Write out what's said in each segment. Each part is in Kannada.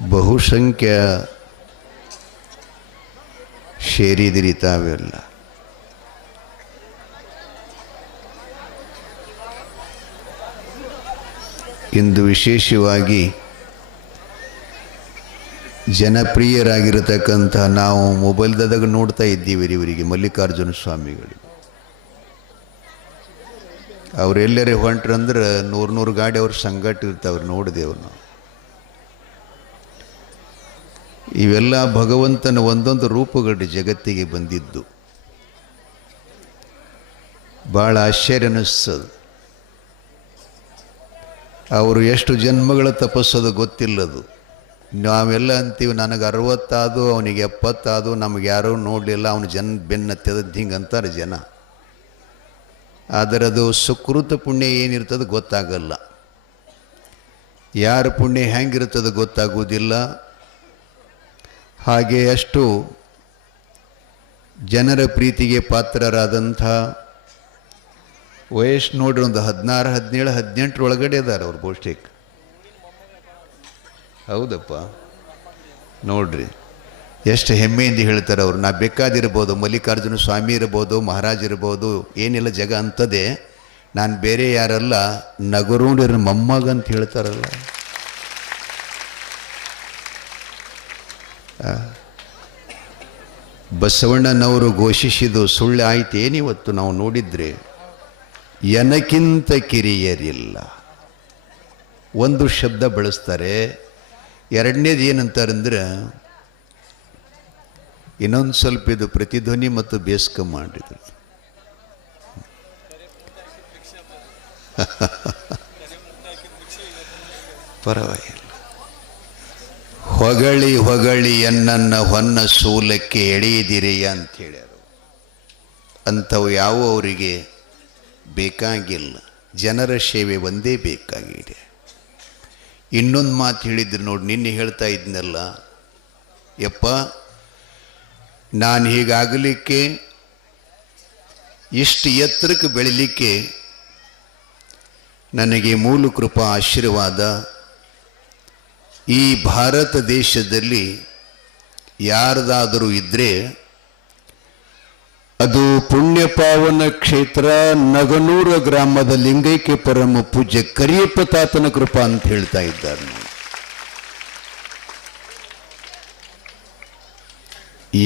ಬಹುಸಂಖ್ಯ ಸೇರಿದಿರಿ ತಾವೆಲ್ಲ. ಇಂದು ವಿಶೇಷವಾಗಿ ಜನಪ್ರಿಯರಾಗಿರತಕ್ಕಂಥ ನಾವು ಮೊಬೈಲ್ದಾಗ ನೋಡ್ತಾ ಇದ್ದೀವಿ ಇವರಿಗೆ ಮಲ್ಲಿಕಾರ್ಜುನ ಸ್ವಾಮಿಗಳಿಗೆ. ಅವರೆಲ್ಲರೇ ಹೊಂಟ್ರಂದ್ರೆ 100 ಗಾಡಿ ಅವ್ರ ಸಂಗಟ ಇರ್ತಾವ್ರು, ನೋಡಿದೆವು ನಾವು. ಇವೆಲ್ಲ ಭಗವಂತನ ಒಂದೊಂದು ರೂಪಗಳು ಜಗತ್ತಿಗೆ ಬಂದಿದ್ದು. ಭಾಳ ಆಶ್ಚರ್ಯ ಅನ್ನಿಸ್ತದೆ. ಅವರು ಎಷ್ಟು ಜನ್ಮಗಳ ತಪಸ್ಸೋದು ಗೊತ್ತಿಲ್ಲದು. ನಾವೆಲ್ಲ ಅಂತೀವಿ ನನಗೆ 60 ಆದು, ಅವನಿಗೆ 70 ಆದು, ನಮಗೆ ಯಾರೂ ನೋಡಲಿಲ್ಲ, ಅವನು ಬೆನ್ನತ್ತದ ಹಿಂಗೆ ಅಂತಾರೆ ಜನ. ಆದರೆ ಅದು ಸುಕೃತ ಪುಣ್ಯ ಏನಿರ್ತದೆ ಗೊತ್ತಾಗಲ್ಲ. ಯಾರ ಪುಣ್ಯ ಹೆಂಗಿರ್ತದೆ ಗೊತ್ತಾಗುವುದಿಲ್ಲ. ಹಾಗೆ ಅಷ್ಟು ಜನರ ಪ್ರೀತಿಗೆ ಪಾತ್ರರಾದಂಥ ವಯಸ್ಸು ನೋಡ್ರಿ ಒಂದು 16, 17, 18 ಒಳಗಡೆ ಇದ್ದಾರೆ ಅವ್ರು ಬಹುತೇಕ. ಹೌದಪ್ಪ, ನೋಡ್ರಿ ಎಷ್ಟು ಹೆಮ್ಮೆಯಿಂದ ಹೇಳ್ತಾರೆ ಅವರು. ನಾ ಬೇಕಾದಿರ್ಬೋದು, ಮಲ್ಲಿಕಾರ್ಜುನ ಸ್ವಾಮಿ ಇರ್ಬೋದು, ಮಹಾರಾಜ್ ಇರ್ಬೋದು, ಏನಿಲ್ಲ ಜಗ ಅಂತದೆ, ನಾನು ಬೇರೆ ಯಾರಲ್ಲ, ನಗರೂಢರ ಮೊಮ್ಮಗ ಅಂತ ಹೇಳ್ತಾರಲ್ಲ. ಬಸವಣ್ಣನವರು ಘೋಷಿಸಿದ್ದು ಸುಳ್ಳು ಆಯ್ತೇನಿವತ್ತು ನಾವು ನೋಡಿದ್ರೆ. ಎನಕ್ಕಿಂತ ಕಿರಿಯರಿಲ್ಲ ಒಂದು ಶಬ್ದ ಬಳಸ್ತಾರೆ. ಎರಡನೇದು ಏನಂತಾರಂದ್ರೆ, ಇನ್ನೊಂದು ಸ್ವಲ್ಪ ಇದು ಪ್ರತಿಧ್ವನಿ ಮತ್ತು ಬೇಸ್ಕ ಮಾಡಿದ್ರು. ಪರವಾಗಿಲ್ಲ. ಹೊಗಳಿ ಹೊಗಳಿ ಎನ್ನನ್ನ ಹೊನ್ನ ಸೂಲಕ್ಕೆ ಎಳೆಯದಿರೆಯ ಅಂತ ಹೇಳ್ಯಾರು. ಅಂಥವು ಯಾವ ಅವರಿಗೆ ಬೇಕಾಗಿಲ್ಲ. ಜನರ ಸೇವೆ ಒಂದೇ ಬೇಕಾಗಿದೆ. ಇನ್ನೊಂದು ಮಾತು ಹೇಳಿದ್ರು ನೋಡಿ, ನಿನ್ನೆ ಹೇಳ್ತಾ ಇದ್ನಲ್ಲ, ಯಪ್ಪ ನಾನು ಹೀಗಾಗಲಿಕ್ಕೆ, ಇಷ್ಟು ಎತ್ತರಕ್ಕೆ ಬೆಳಿಲಿಕ್ಕೆ ನನಗೆ ಮೂಲ ಕೃಪಾ ಆಶೀರ್ವಾದ ಈ ಭಾರತ ದೇಶದಲ್ಲಿ ಯಾರದಾದರೂ ಇದ್ದರೆ ಅದು ಪುಣ್ಯಪಾವನ ಕ್ಷೇತ್ರ ನಗನೂರ ಗ್ರಾಮದ ಲಿಂಗೈಕ್ಯ ಪರಮ ಪೂಜ್ಯ ಕರಿಯಪ್ಪ ತಾತನ ಕೃಪಾ ಅಂತ ಹೇಳ್ತಾ ಇದ್ದಾರೆ.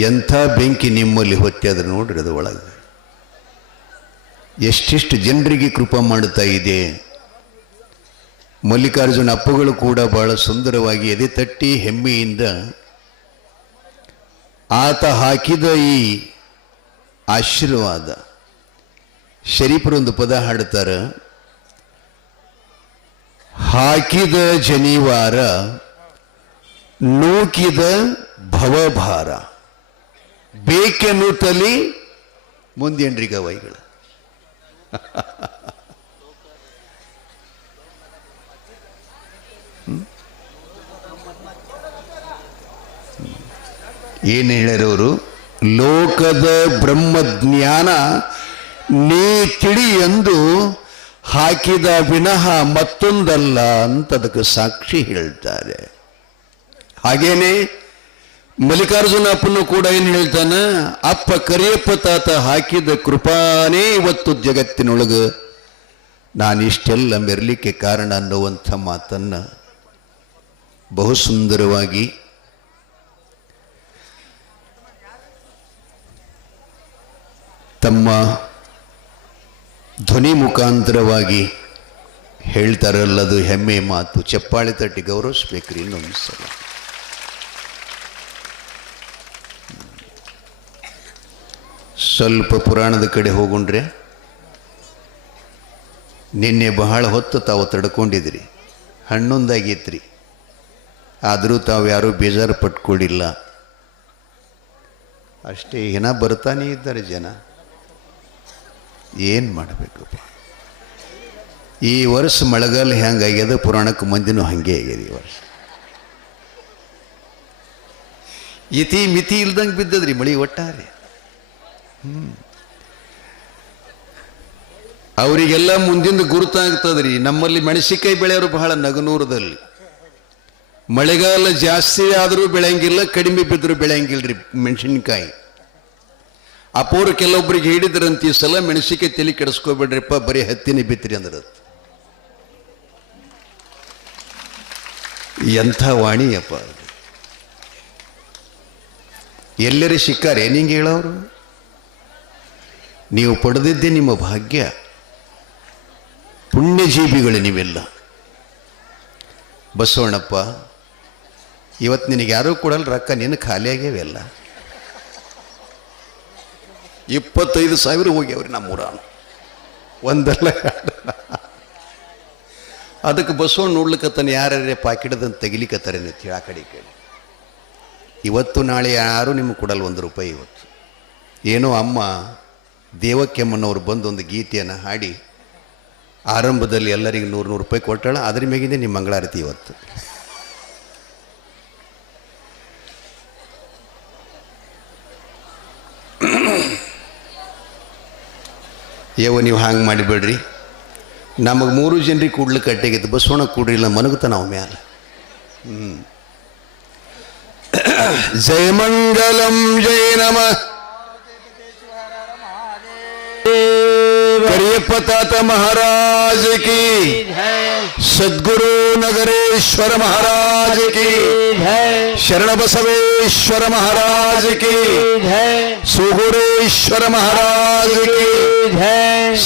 ಎಂಥ ಬೆಂಕಿ ನಿಮ್ಮಲ್ಲಿ ಹೊತ್ಯಾದ್ರೆ ನೋಡ್ರಿ, ಅದು ಒಳಗೆ ಎಷ್ಟೆಷ್ಟು ಜನರಿಗೆ ಕೃಪಾ ಮಾಡುತ್ತಾ ಇದೆ. ಮಲ್ಲಿಕಾರ್ಜುನ ಅಪ್ಪಗಳು ಕೂಡ ಬಹಳ ಸುಂದರವಾಗಿ ಎದೆ ತಟ್ಟಿ ಹೆಮ್ಮೆಯಿಂದ ಆತ ಹಾಕಿದ ಈ ಆಶೀರ್ವಾದ. ಶರೀಫರೊಂದು ಪದ ಹಾಡ್ತಾರ, ಹಾಕಿದ ಜನಿವಾರ ನೂಕಿದ ಭವಭಾರ ಬೇಕೆನ್ನು ತಲಿ ಮುಂದೇನ್ರಿಗ ವೈಗಳ. ಏನು ಹೇಳ್ಯಾರವರು, ಲೋಕದ ಬ್ರಹ್ಮಜ್ಞಾನ ನೀ ತಿಳಿ ಎಂದು ಹಾಕಿದ ವಿನಃ ಮತ್ತೊಂದಲ್ಲ ಅಂತ ಅದಕ್ಕೆ ಸಾಕ್ಷಿ ಹೇಳ್ತಾರೆ. ಹಾಗೇನೆ ಮಲ್ಲಿಕಾರ್ಜುನ ಅಪ್ಪನು ಕೂಡ ಏನು ಹೇಳ್ತಾನೆ, ಅಪ್ಪ ಕರಿಯಪ್ಪ ತಾತ ಹಾಕಿದ ಕೃಪಾನೇ ಇವತ್ತು ಜಗತ್ತಿನೊಳಗೆ ನಾನಿಷ್ಟೆಲ್ಲ ಮೆರಲಿಕ್ಕೆ ಕಾರಣ ಅನ್ನುವಂಥ ಮಾತನ್ನು ಬಹು ಸುಂದರವಾಗಿ ತಮ್ಮ ಧ್ವನಿ ಮುಖಾಂತರವಾಗಿ ಹೇಳ್ತಾರಲ್ಲದು ಹೆಮ್ಮೆ ಮಾತು. ಚಪ್ಪಾಳೆ ತಟ್ಟಿ ಗೌರವಿಸ್ಬೇಕ್ರಿ ಇನ್ನೊಂದು ಸಲ. ಸ್ವಲ್ಪ ಪುರಾಣದ ಕಡೆ ಹೋಗುಂಡ್ರೆ, ನಿನ್ನೆ ಬಹಳ ಹೊತ್ತು ತಾವು ತಡ್ಕೊಂಡಿದ್ರಿ, 11 ಆಗೈತ್ರಿ. ಆದರೂ ತಾವು ಯಾರೂ ಬೇಜಾರು ಪಟ್ಕೊಳ್ಳಿಲ್ಲ. ಅಷ್ಟೇ, ಏನ ಬರ್ತಾನೆ ಇದ್ದಾರೆ ಜನ. ಏನು ಮಾಡಬೇಕಪ್ಪ, ಈ ವರ್ಷ ಮಳೆಗಾಲ ಹೆಂಗಾಗ್ಯದ, ಪುರಾಣಕ್ಕೆ ಮಂದಿನೂ ಹಾಗೆ ಆಗ್ಯದ. ಈ ವರ್ಷ ಇತಿ ಮಿತಿ ಇಲ್ದಂಗೆ ಬಿದ್ದದ್ರಿ ಮಳಿ ಒಟ್ಟಾರೆ. ಅವರಿಗೆಲ್ಲ ಮುಂದಿಂದ ಗುರುತಾಗ್ತದ್ರಿ. ನಮ್ಮಲ್ಲಿ ಮೆಣಸಿಕಾಯಿ ಬೆಳೆಯೋರು ಬಹಳ ನಗನೂರದಲ್ಲಿ. ಮಳೆಗಾಲ ಜಾಸ್ತಿ ಆದರೂ ಬೆಳೆಯಂಗಿಲ್ಲ, ಕಡಿಮೆ ಬಿದ್ದರೂ ಬೆಳೆಯಂಗಿಲ್ರಿ ಮೆಣಸಿನ್ಕಾಯಿ. ಅಪೂರ್ವ ಕೆಲವೊಬ್ಬರಿಗೆ ಹೇಳಿದ್ರಂತ ಈ ಸಲ ಮೆಣಸಿನ್ಕಾಯಿ ತಲೆ ಕೆಡಿಸ್ಕೋಬೇಡ್ರಿಪ್ಪ, ಬರೀ ಹತ್ತಿನೇ ಬಿತ್ತಿರಿ ಅಂದ್ರೆ. ಎಂಥ ವಾಣಿಯಪ್ಪ, ಎಲ್ಲರೂ ಸಿಕ್ಕಾರೆ ನಿಂಗೆ ಹೇಳೋರು. ನೀವು ಪಡೆದಿದ್ದೇ ನಿಮ್ಮ ಭಾಗ್ಯ, ಪುಣ್ಯಜೀವಿಗಳು ನೀವೆಲ್ಲ. ಬಸವಣ್ಣಪ್ಪ, ಇವತ್ತು ನಿನಗೆ ಯಾರೂ ಕೊಡಲ್ಲ ರೊಕ್ಕ, ನಿನ್ನ ಖಾಲಿಯಾಗ್ಯಾವೆಲ್ಲ. 25,000 ಹೋಗ್ಯಾವ್ರಿ ನಮ್ಮೂರ, ಒಂದಲ್ಲ. ಅದಕ್ಕೆ ಬಸವಣ್ಣ ನೋಡ್ಲಿಕ್ಕತ್ತಾನೆ, ಯಾರ್ಯಾರೇ ಪಾಕಿಡದಂತ ತೆಗಿಲಿಕ್ಕತ್ತಾರೆ ಅಂತ ಹೇಳಿ ಆ ಕಡೆ ಈ ಕಡೆ. ಇವತ್ತು ನಾಳೆ ಯಾರೂ ನಿಮಗೆ ಕೊಡಲ್ಲ ₹1. ಇವತ್ತು ಏನೋ ಅಮ್ಮ ದೇವಕ್ಕೆಮ್ಮನವ್ರು ಬಂದು ಒಂದು ಗೀತೆಯನ್ನು ಹಾಡಿ ಆರಂಭದಲ್ಲಿ ಎಲ್ಲರಿಗೆ ₹100 ಕೊಟ್ಟಾಳ. ಅದ್ರ ಮೇಗಿಂದೆ ನಿಮ್ಮ ಮಂಗಳಾರತಿ ಇವತ್ತು. ನೀವು ಹಾಂಗೆ ಮಾಡಿಬೇಡ್ರಿ, ನಮಗೆ 3 ಜನರಿಗೆ ಕೂಡ್ಲಿಕ್ಕೆ ಕಟ್ಟೆಗಿತ್ತು, ಬಸವಣ್ಣ ಕೂಡ್ರಿಲ್ಲ ಮನಗುತ್ತ ನಾವು ಮ್ಯಾಲ. ಜಯ ಮಂಗಲಂ ಜಯ ನಮ ಕರಿಯಪ್ಪ ತಾತ ಮಹಾರಾಜ ಕಿ, ಸದ್ಗುರು ನಗರೇಶ್ವರ ಮಹಾರಾಜ ಕಿ, ಶರಣ ಬಸವೇಶ್ವರ ಮಹಾರಾಜ ಕಿ, ಸುಗುರೇಶ್ವರ ಮಹಾರಾಜ ಕಿ,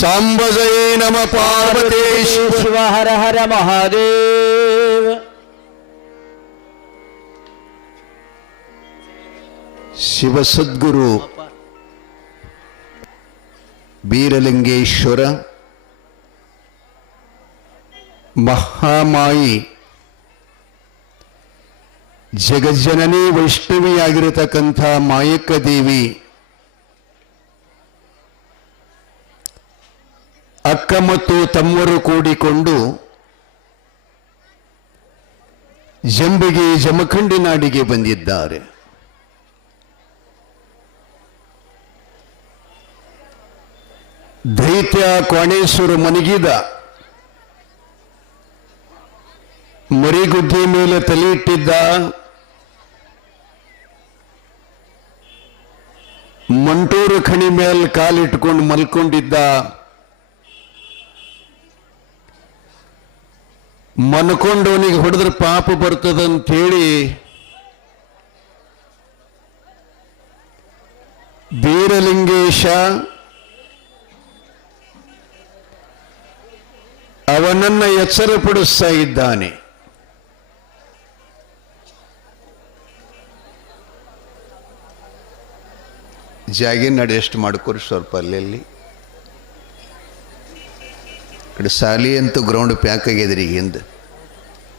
ಸಾಂಬ ಜಯ ನಮ ಪಾರ್ವತೇಶ್ವರ ಹರ ಹರ ಮಹಾದೇವ. ಶಿವ ಸದ್ಗುರು ಬೀರಲಿಂಗೇಶ್ವರ ಮಹಾಮಾಯಿ ಜಗಜ್ಜನನಿ ವೈಷ್ಣವಿಯಾಗಿರತಕ್ಕಂಥ ಮಾಯಕ್ಕ ದೇವಿ ಅಕ್ಕ ಮತ್ತು ತಮ್ಮರು ಕೂಡಿಕೊಂಡು ಜಂಬಿಗೆ ಜಮಖಂಡಿ ನಾಡಿಗೆ ಬಂದಿದ್ದಾರೆ. ದೈತ್ಯ ಕೋಣೇಶ್ವರ ಮನಗಿದ ಮರಿಗುದ್ದಿ ಮೇಲೆ ತಲೆ ಇಟ್ಟಿದ್ದ, ಮಂಟೂರು ಖಣಿ ಮೇಲೆ ಕಾಲಿಟ್ಕೊಂಡು ಮಲ್ಕೊಂಡಿದ್ದ, ಮನ್ಕೊಂಡವನಿಗೆ ಹೊಡೆದ್ರೆ ಪಾಪ ಬರ್ತದಂಥೇಳಿ ಬೀರಲಿಂಗೇಶ ಅವನನ್ನ ಎಚ್ಚರಪಡಿಸ್ತಾ ಇದ್ದಾನೆ. ಜಾಗಿನ ನಡೆ ಎಷ್ಟು ಮಾಡ್ಕೊರಿ ಸ್ವಲ್ಪ ಅಲ್ಲೆಲ್ಲಿ. ಕಡೆ ಸಾಲಿ ಅಂತೂ ಗ್ರೌಂಡ್ ಪ್ಯಾಕ್ ಆಗ್ಯದ್ರಿ. ಈಗ ಹಿಂದೆ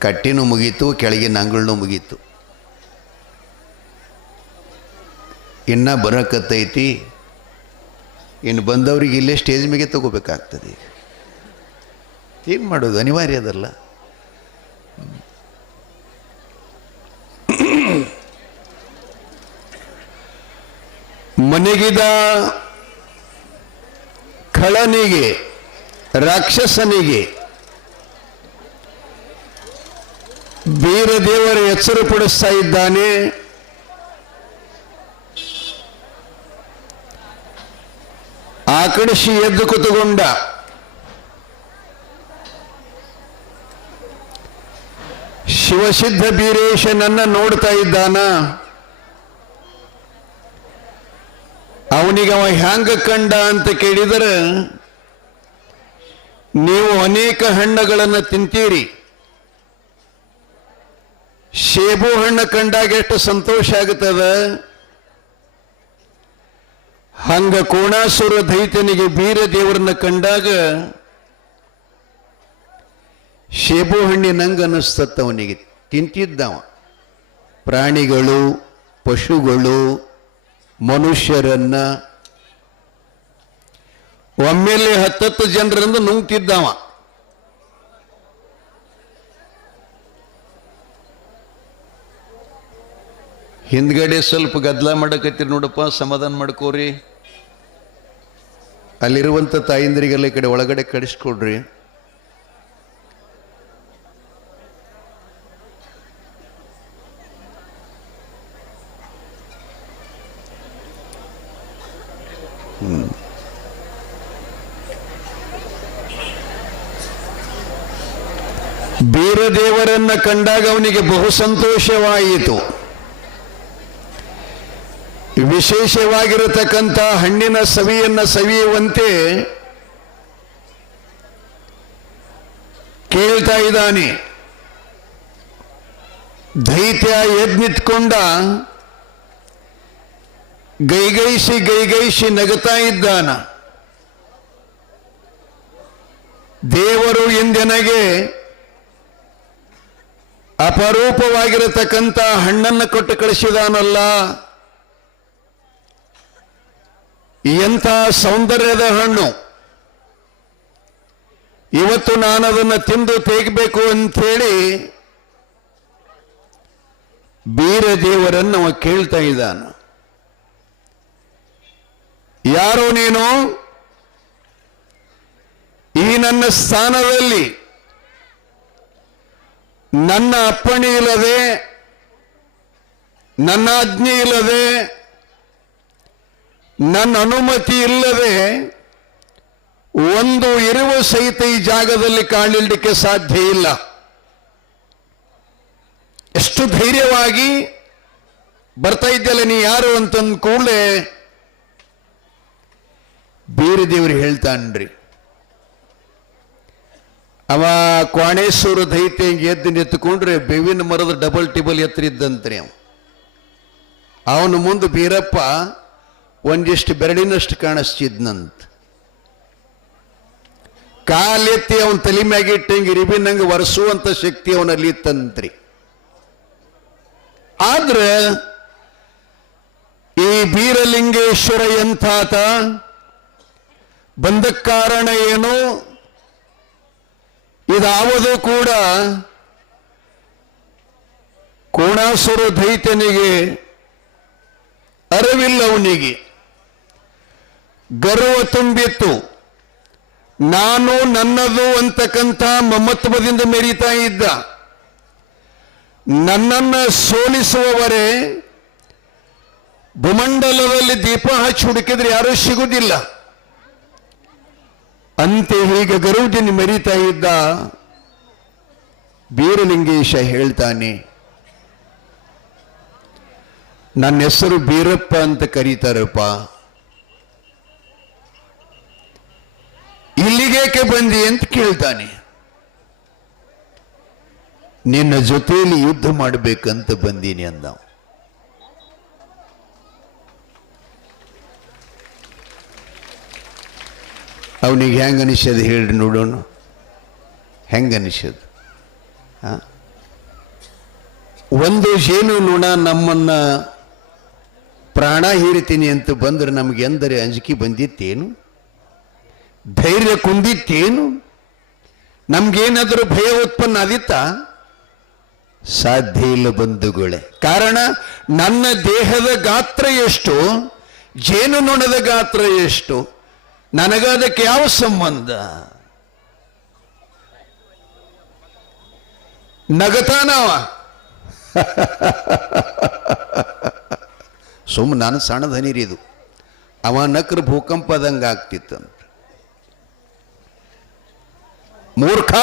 ಕಟ್ಟಿನೂ ಮುಗೀತು, ಕೆಳಗಿನ ಅಂಗಳನ್ನೂ ಮುಗೀತು. ಇನ್ನ ಬರಕತ್ತೈತಿ. ಇನ್ನು ಬಂದವ್ರಿಗೆ ಇಲ್ಲೇ ಸ್ಟೇಜ್ ಮೇಲೆ ತಗೋಬೇಕಾಗ್ತದೆ. ಈಗ ಏನು ಮಾಡೋದು, ಅನಿವಾರ್ಯ ಅದಲ್ಲ. ಮನೆಗಿದ ಖಳನಿಗೆ, ರಾಕ್ಷಸನಿಗೆ ಬೀರದೇವರ ಎಚ್ಚರಪಡಿಸ್ತಾ ಇದ್ದಾನೆ. ಆಕಡಿಸಿ ಎದ್ದು ಕೂತುಕೊಂಡ. ಶಿವಸಿದ್ಧ ಬೀರೇಶನನ್ನ ನೋಡ್ತಾ ಇದ್ದಾನ. ಅವನಿಗೆ ಅವ ಹ್ಯಾಂಗ ಕಂಡ ಅಂತ ಕೇಳಿದರೆ, ನೀವು ಅನೇಕ ಹಣ್ಣುಗಳನ್ನು ತಿಂತೀರಿ, ಸೇಬು ಹಣ್ಣು ಕಂಡಾಗ ಎಷ್ಟು ಸಂತೋಷ ಆಗುತ್ತದ, ಹಂಗ ಕೋಣಾಸುರ ದೈತ್ಯನಿಗೆ ಬೀರದೇವರನ್ನ ಕಂಡಾಗ ಸೇಬು ಹಣ್ಣಿನಂಗ ಅನ್ನಿಸ್ತತ್ತ. ಅವನಿಗೆ ತಿಂತಿದ್ದವ ಪ್ರಾಣಿಗಳು, ಪಶುಗಳು, ಮನುಷ್ಯರನ್ನ ಒಮ್ಮೆಲೆ 10 ಜನರಿಂದ ನುಂಗ್ತಿದ್ದವ. ಹಿಂದ್ಗಡೆ ಸ್ವಲ್ಪ ಗದ್ದಲ ಮಾಡಕತ್ತೀರಿ ನೋಡಪ್ಪ, ಸಮಾಧಾನ ಮಾಡ್ಕೋರಿ. ಅಲ್ಲಿರುವಂಥ ತಾಯಿಂದ್ರಿಗೆಲ್ಲ ಈ ಕಡೆ ಒಳಗಡೆ ಕಳಿಸ್ಕೊಡ್ರಿ. ಬೀರದೇವರನ್ನ ಕಂಡಾಗ ಅವನಿಗೆ ಬಹು ಸಂತೋಷವಾಯಿತು. ವಿಶೇಷವಾಗಿರತಕ್ಕಂಥ ಹಣ್ಣಿನ ಸವಿಯನ್ನ ಸವಿಯುವಂತೆ ಕೇಳ್ತಾ ಇದ್ದಾನೆ. ದೈತ್ಯ ಎದ್ನಿತ್ಕೊಂಡ, ಗೈಗೈಸಿ ನಗುತ್ತಾ ಇದ್ದಾನ. ದೇವರು ಎಂದೆನಗೆ ಅಪರೂಪವಾಗಿರತಕ್ಕಂಥ ಹಣ್ಣನ್ನು ಕೊಟ್ಟು ಕಳಿಸಿದಾನಲ್ಲ, ಎಂಥ ಸೌಂದರ್ಯದ ಹಣ್ಣು, ಇವತ್ತು ನಾನು ಅದನ್ನು ತಿಂದು ತೆಗಬೇಕು ಅಂಥೇಳಿ ಬೀರದೇವರನ್ನು ಅವ ಕೇಳ್ತಾ ಇದ್ದಾನ. ಯಾರೋ ನೀನು? ಈ ನನ್ನ ಸ್ಥಾನದಲ್ಲಿ ನನ್ನ ಅಪ್ಪಣೆ ಇಲ್ಲದೆ, ನನ್ನ ಆಜ್ಞೆ ಇಲ್ಲದೆ, ನನ್ನ ಅನುಮತಿ ಇಲ್ಲದೆ ಒಂದು ಇರುವ ಸಹಿತ ಈ ಜಾಗದಲ್ಲಿ ಕಾಲಿಡಲಿಕ್ಕೆ ಸಾಧ್ಯ ಇಲ್ಲ. ಎಷ್ಟು ಧೈರ್ಯವಾಗಿ ಬರ್ತಾ ಇದ್ದಲ್ಲ, ನೀ ಯಾರು ಅಂತಂದ ಕೂಡಲೇ ಬೀರದೇವರು ಹೇಳ್ತಾನ್ರಿ. ಅವ ಕ್ವಾಣೇಶ್ವರ ದೈತ್ಯ ಎದ್ದು ನಿಂತುಕೊಂಡ್ರೆ ಬೇವಿನ ಮರದ ಡಬಲ್ ಟಿಬಲ್ ಎತ್ತರ ಇದ್ದಂತ್ರಿ. ಅವನು ಮುಂದೆ ಬೀರಪ್ಪ ಒಂದಿಷ್ಟು ಬೆರಳಿನಷ್ಟು ಕಾಣಿಸ್ತಿದ್ನಂತ. ಕಾಲೆತ್ತಿ ಅವನ ತಲೆ ಮ್ಯಾಗಿಟ್ಟಂಗೆ ರಿಬಿನಂಗೆ ಒರೆಸುವಂತ ಶಕ್ತಿ ಅವನಲ್ಲಿ ಇತ್ತಂತ್ರಿ. ಆದ್ರೆ ಈ ಬೀರಲಿಂಗೇಶ್ವರ ಎಂಥಾತ, ಬಂದ ಕಾರಣ ಏನು, ಇದಾವುದು ಕೂಡ ಕೋಣಾಸುರ ದೈತ್ಯನಿಗೆ ಅರಿವಿಲ್ಲ. ಅವನಿಗೆ ಗರ್ವ ತುಂಬಿತ್ತು. ನಾನು ನನ್ನದು ಅಂತಕ್ಕಂಥ ಮಮತ್ವದಿಂದ ಮೆರೀತಾ ಇದ್ದ. ನನ್ನನ್ನು ಸೋಲಿಸುವವರೇ ಭೂಮಂಡಲದಲ್ಲಿ ದೀಪ ಹಚ್ಚಿ ಹುಡುಕಿದ್ರೆ ಯಾರೂ ಸಿಗುವುದಿಲ್ಲ ಅಂತೆ ಹೀಗೆ ಗರುಡಿನ ಮೆರೀತಾ ಇದ್ದ ಬೀರಲಿಂಗೇಶ ಹೇಳ್ತಾನೆ, ನನ್ನ ಹೆಸರು ಬೀರಪ್ಪ ಅಂತ ಕರೀತಾರಪ್ಪ, ಇಲ್ಲಿಗೇಕೆ ಬಂದಿ ಅಂತ ಕೇಳ್ತಾನೆ. ನಿನ್ನ ಜೊತೆಯಲ್ಲಿ ಯುದ್ಧ ಮಾಡಬೇಕಂತ ಬಂದೀನಿ ಅಂದ. ಅವನಿಗೆ ಹೆಂಗ ಅನಿಸದ ಹೇಳ್ರಿ ನೋಡೋಣ, ಹೆಂಗ ಅನಿಸದ? ಒಂದು ಜೇನು ನೊಣ ನಮ್ಮನ್ನ ಪ್ರಾಣ ಹೀರಿತೀನಿ ಅಂತ ಬಂದ್ರೆ ನಮ್ಗೆ ಎಂದರೆ ಅಂಜಿಕೆ ಬಂದಿತ್ತೇನು? ಧೈರ್ಯ ಕುಂದಿತ್ತೇನು? ನಮ್ಗೇನಾದರೂ ಭಯ ಉತ್ಪನ್ನ ಆದಿತ್ತ? ಸಾಧ್ಯ ಇಲ್ಲ ಬಂಧುಗಳೇ. ಕಾರಣ ನನ್ನ ದೇಹದ ಗಾತ್ರ ಎಷ್ಟು, ಜೇನು ನೊಣದ ಗಾತ್ರ ಎಷ್ಟು, ನನಗದಕ್ಕೆ ಯಾವ ಸಂಬಂಧ? ನಗತಾನವ ಸುಮ್ಮ ನಾನು ಸಣ್ಣದ ಹನಿರಿದು, ಅವ ನಕ್ರ ಭೂಕಂಪದಂಗ ಆಗ್ತಿತ್ತಂತ. ಮೂರ್ಖ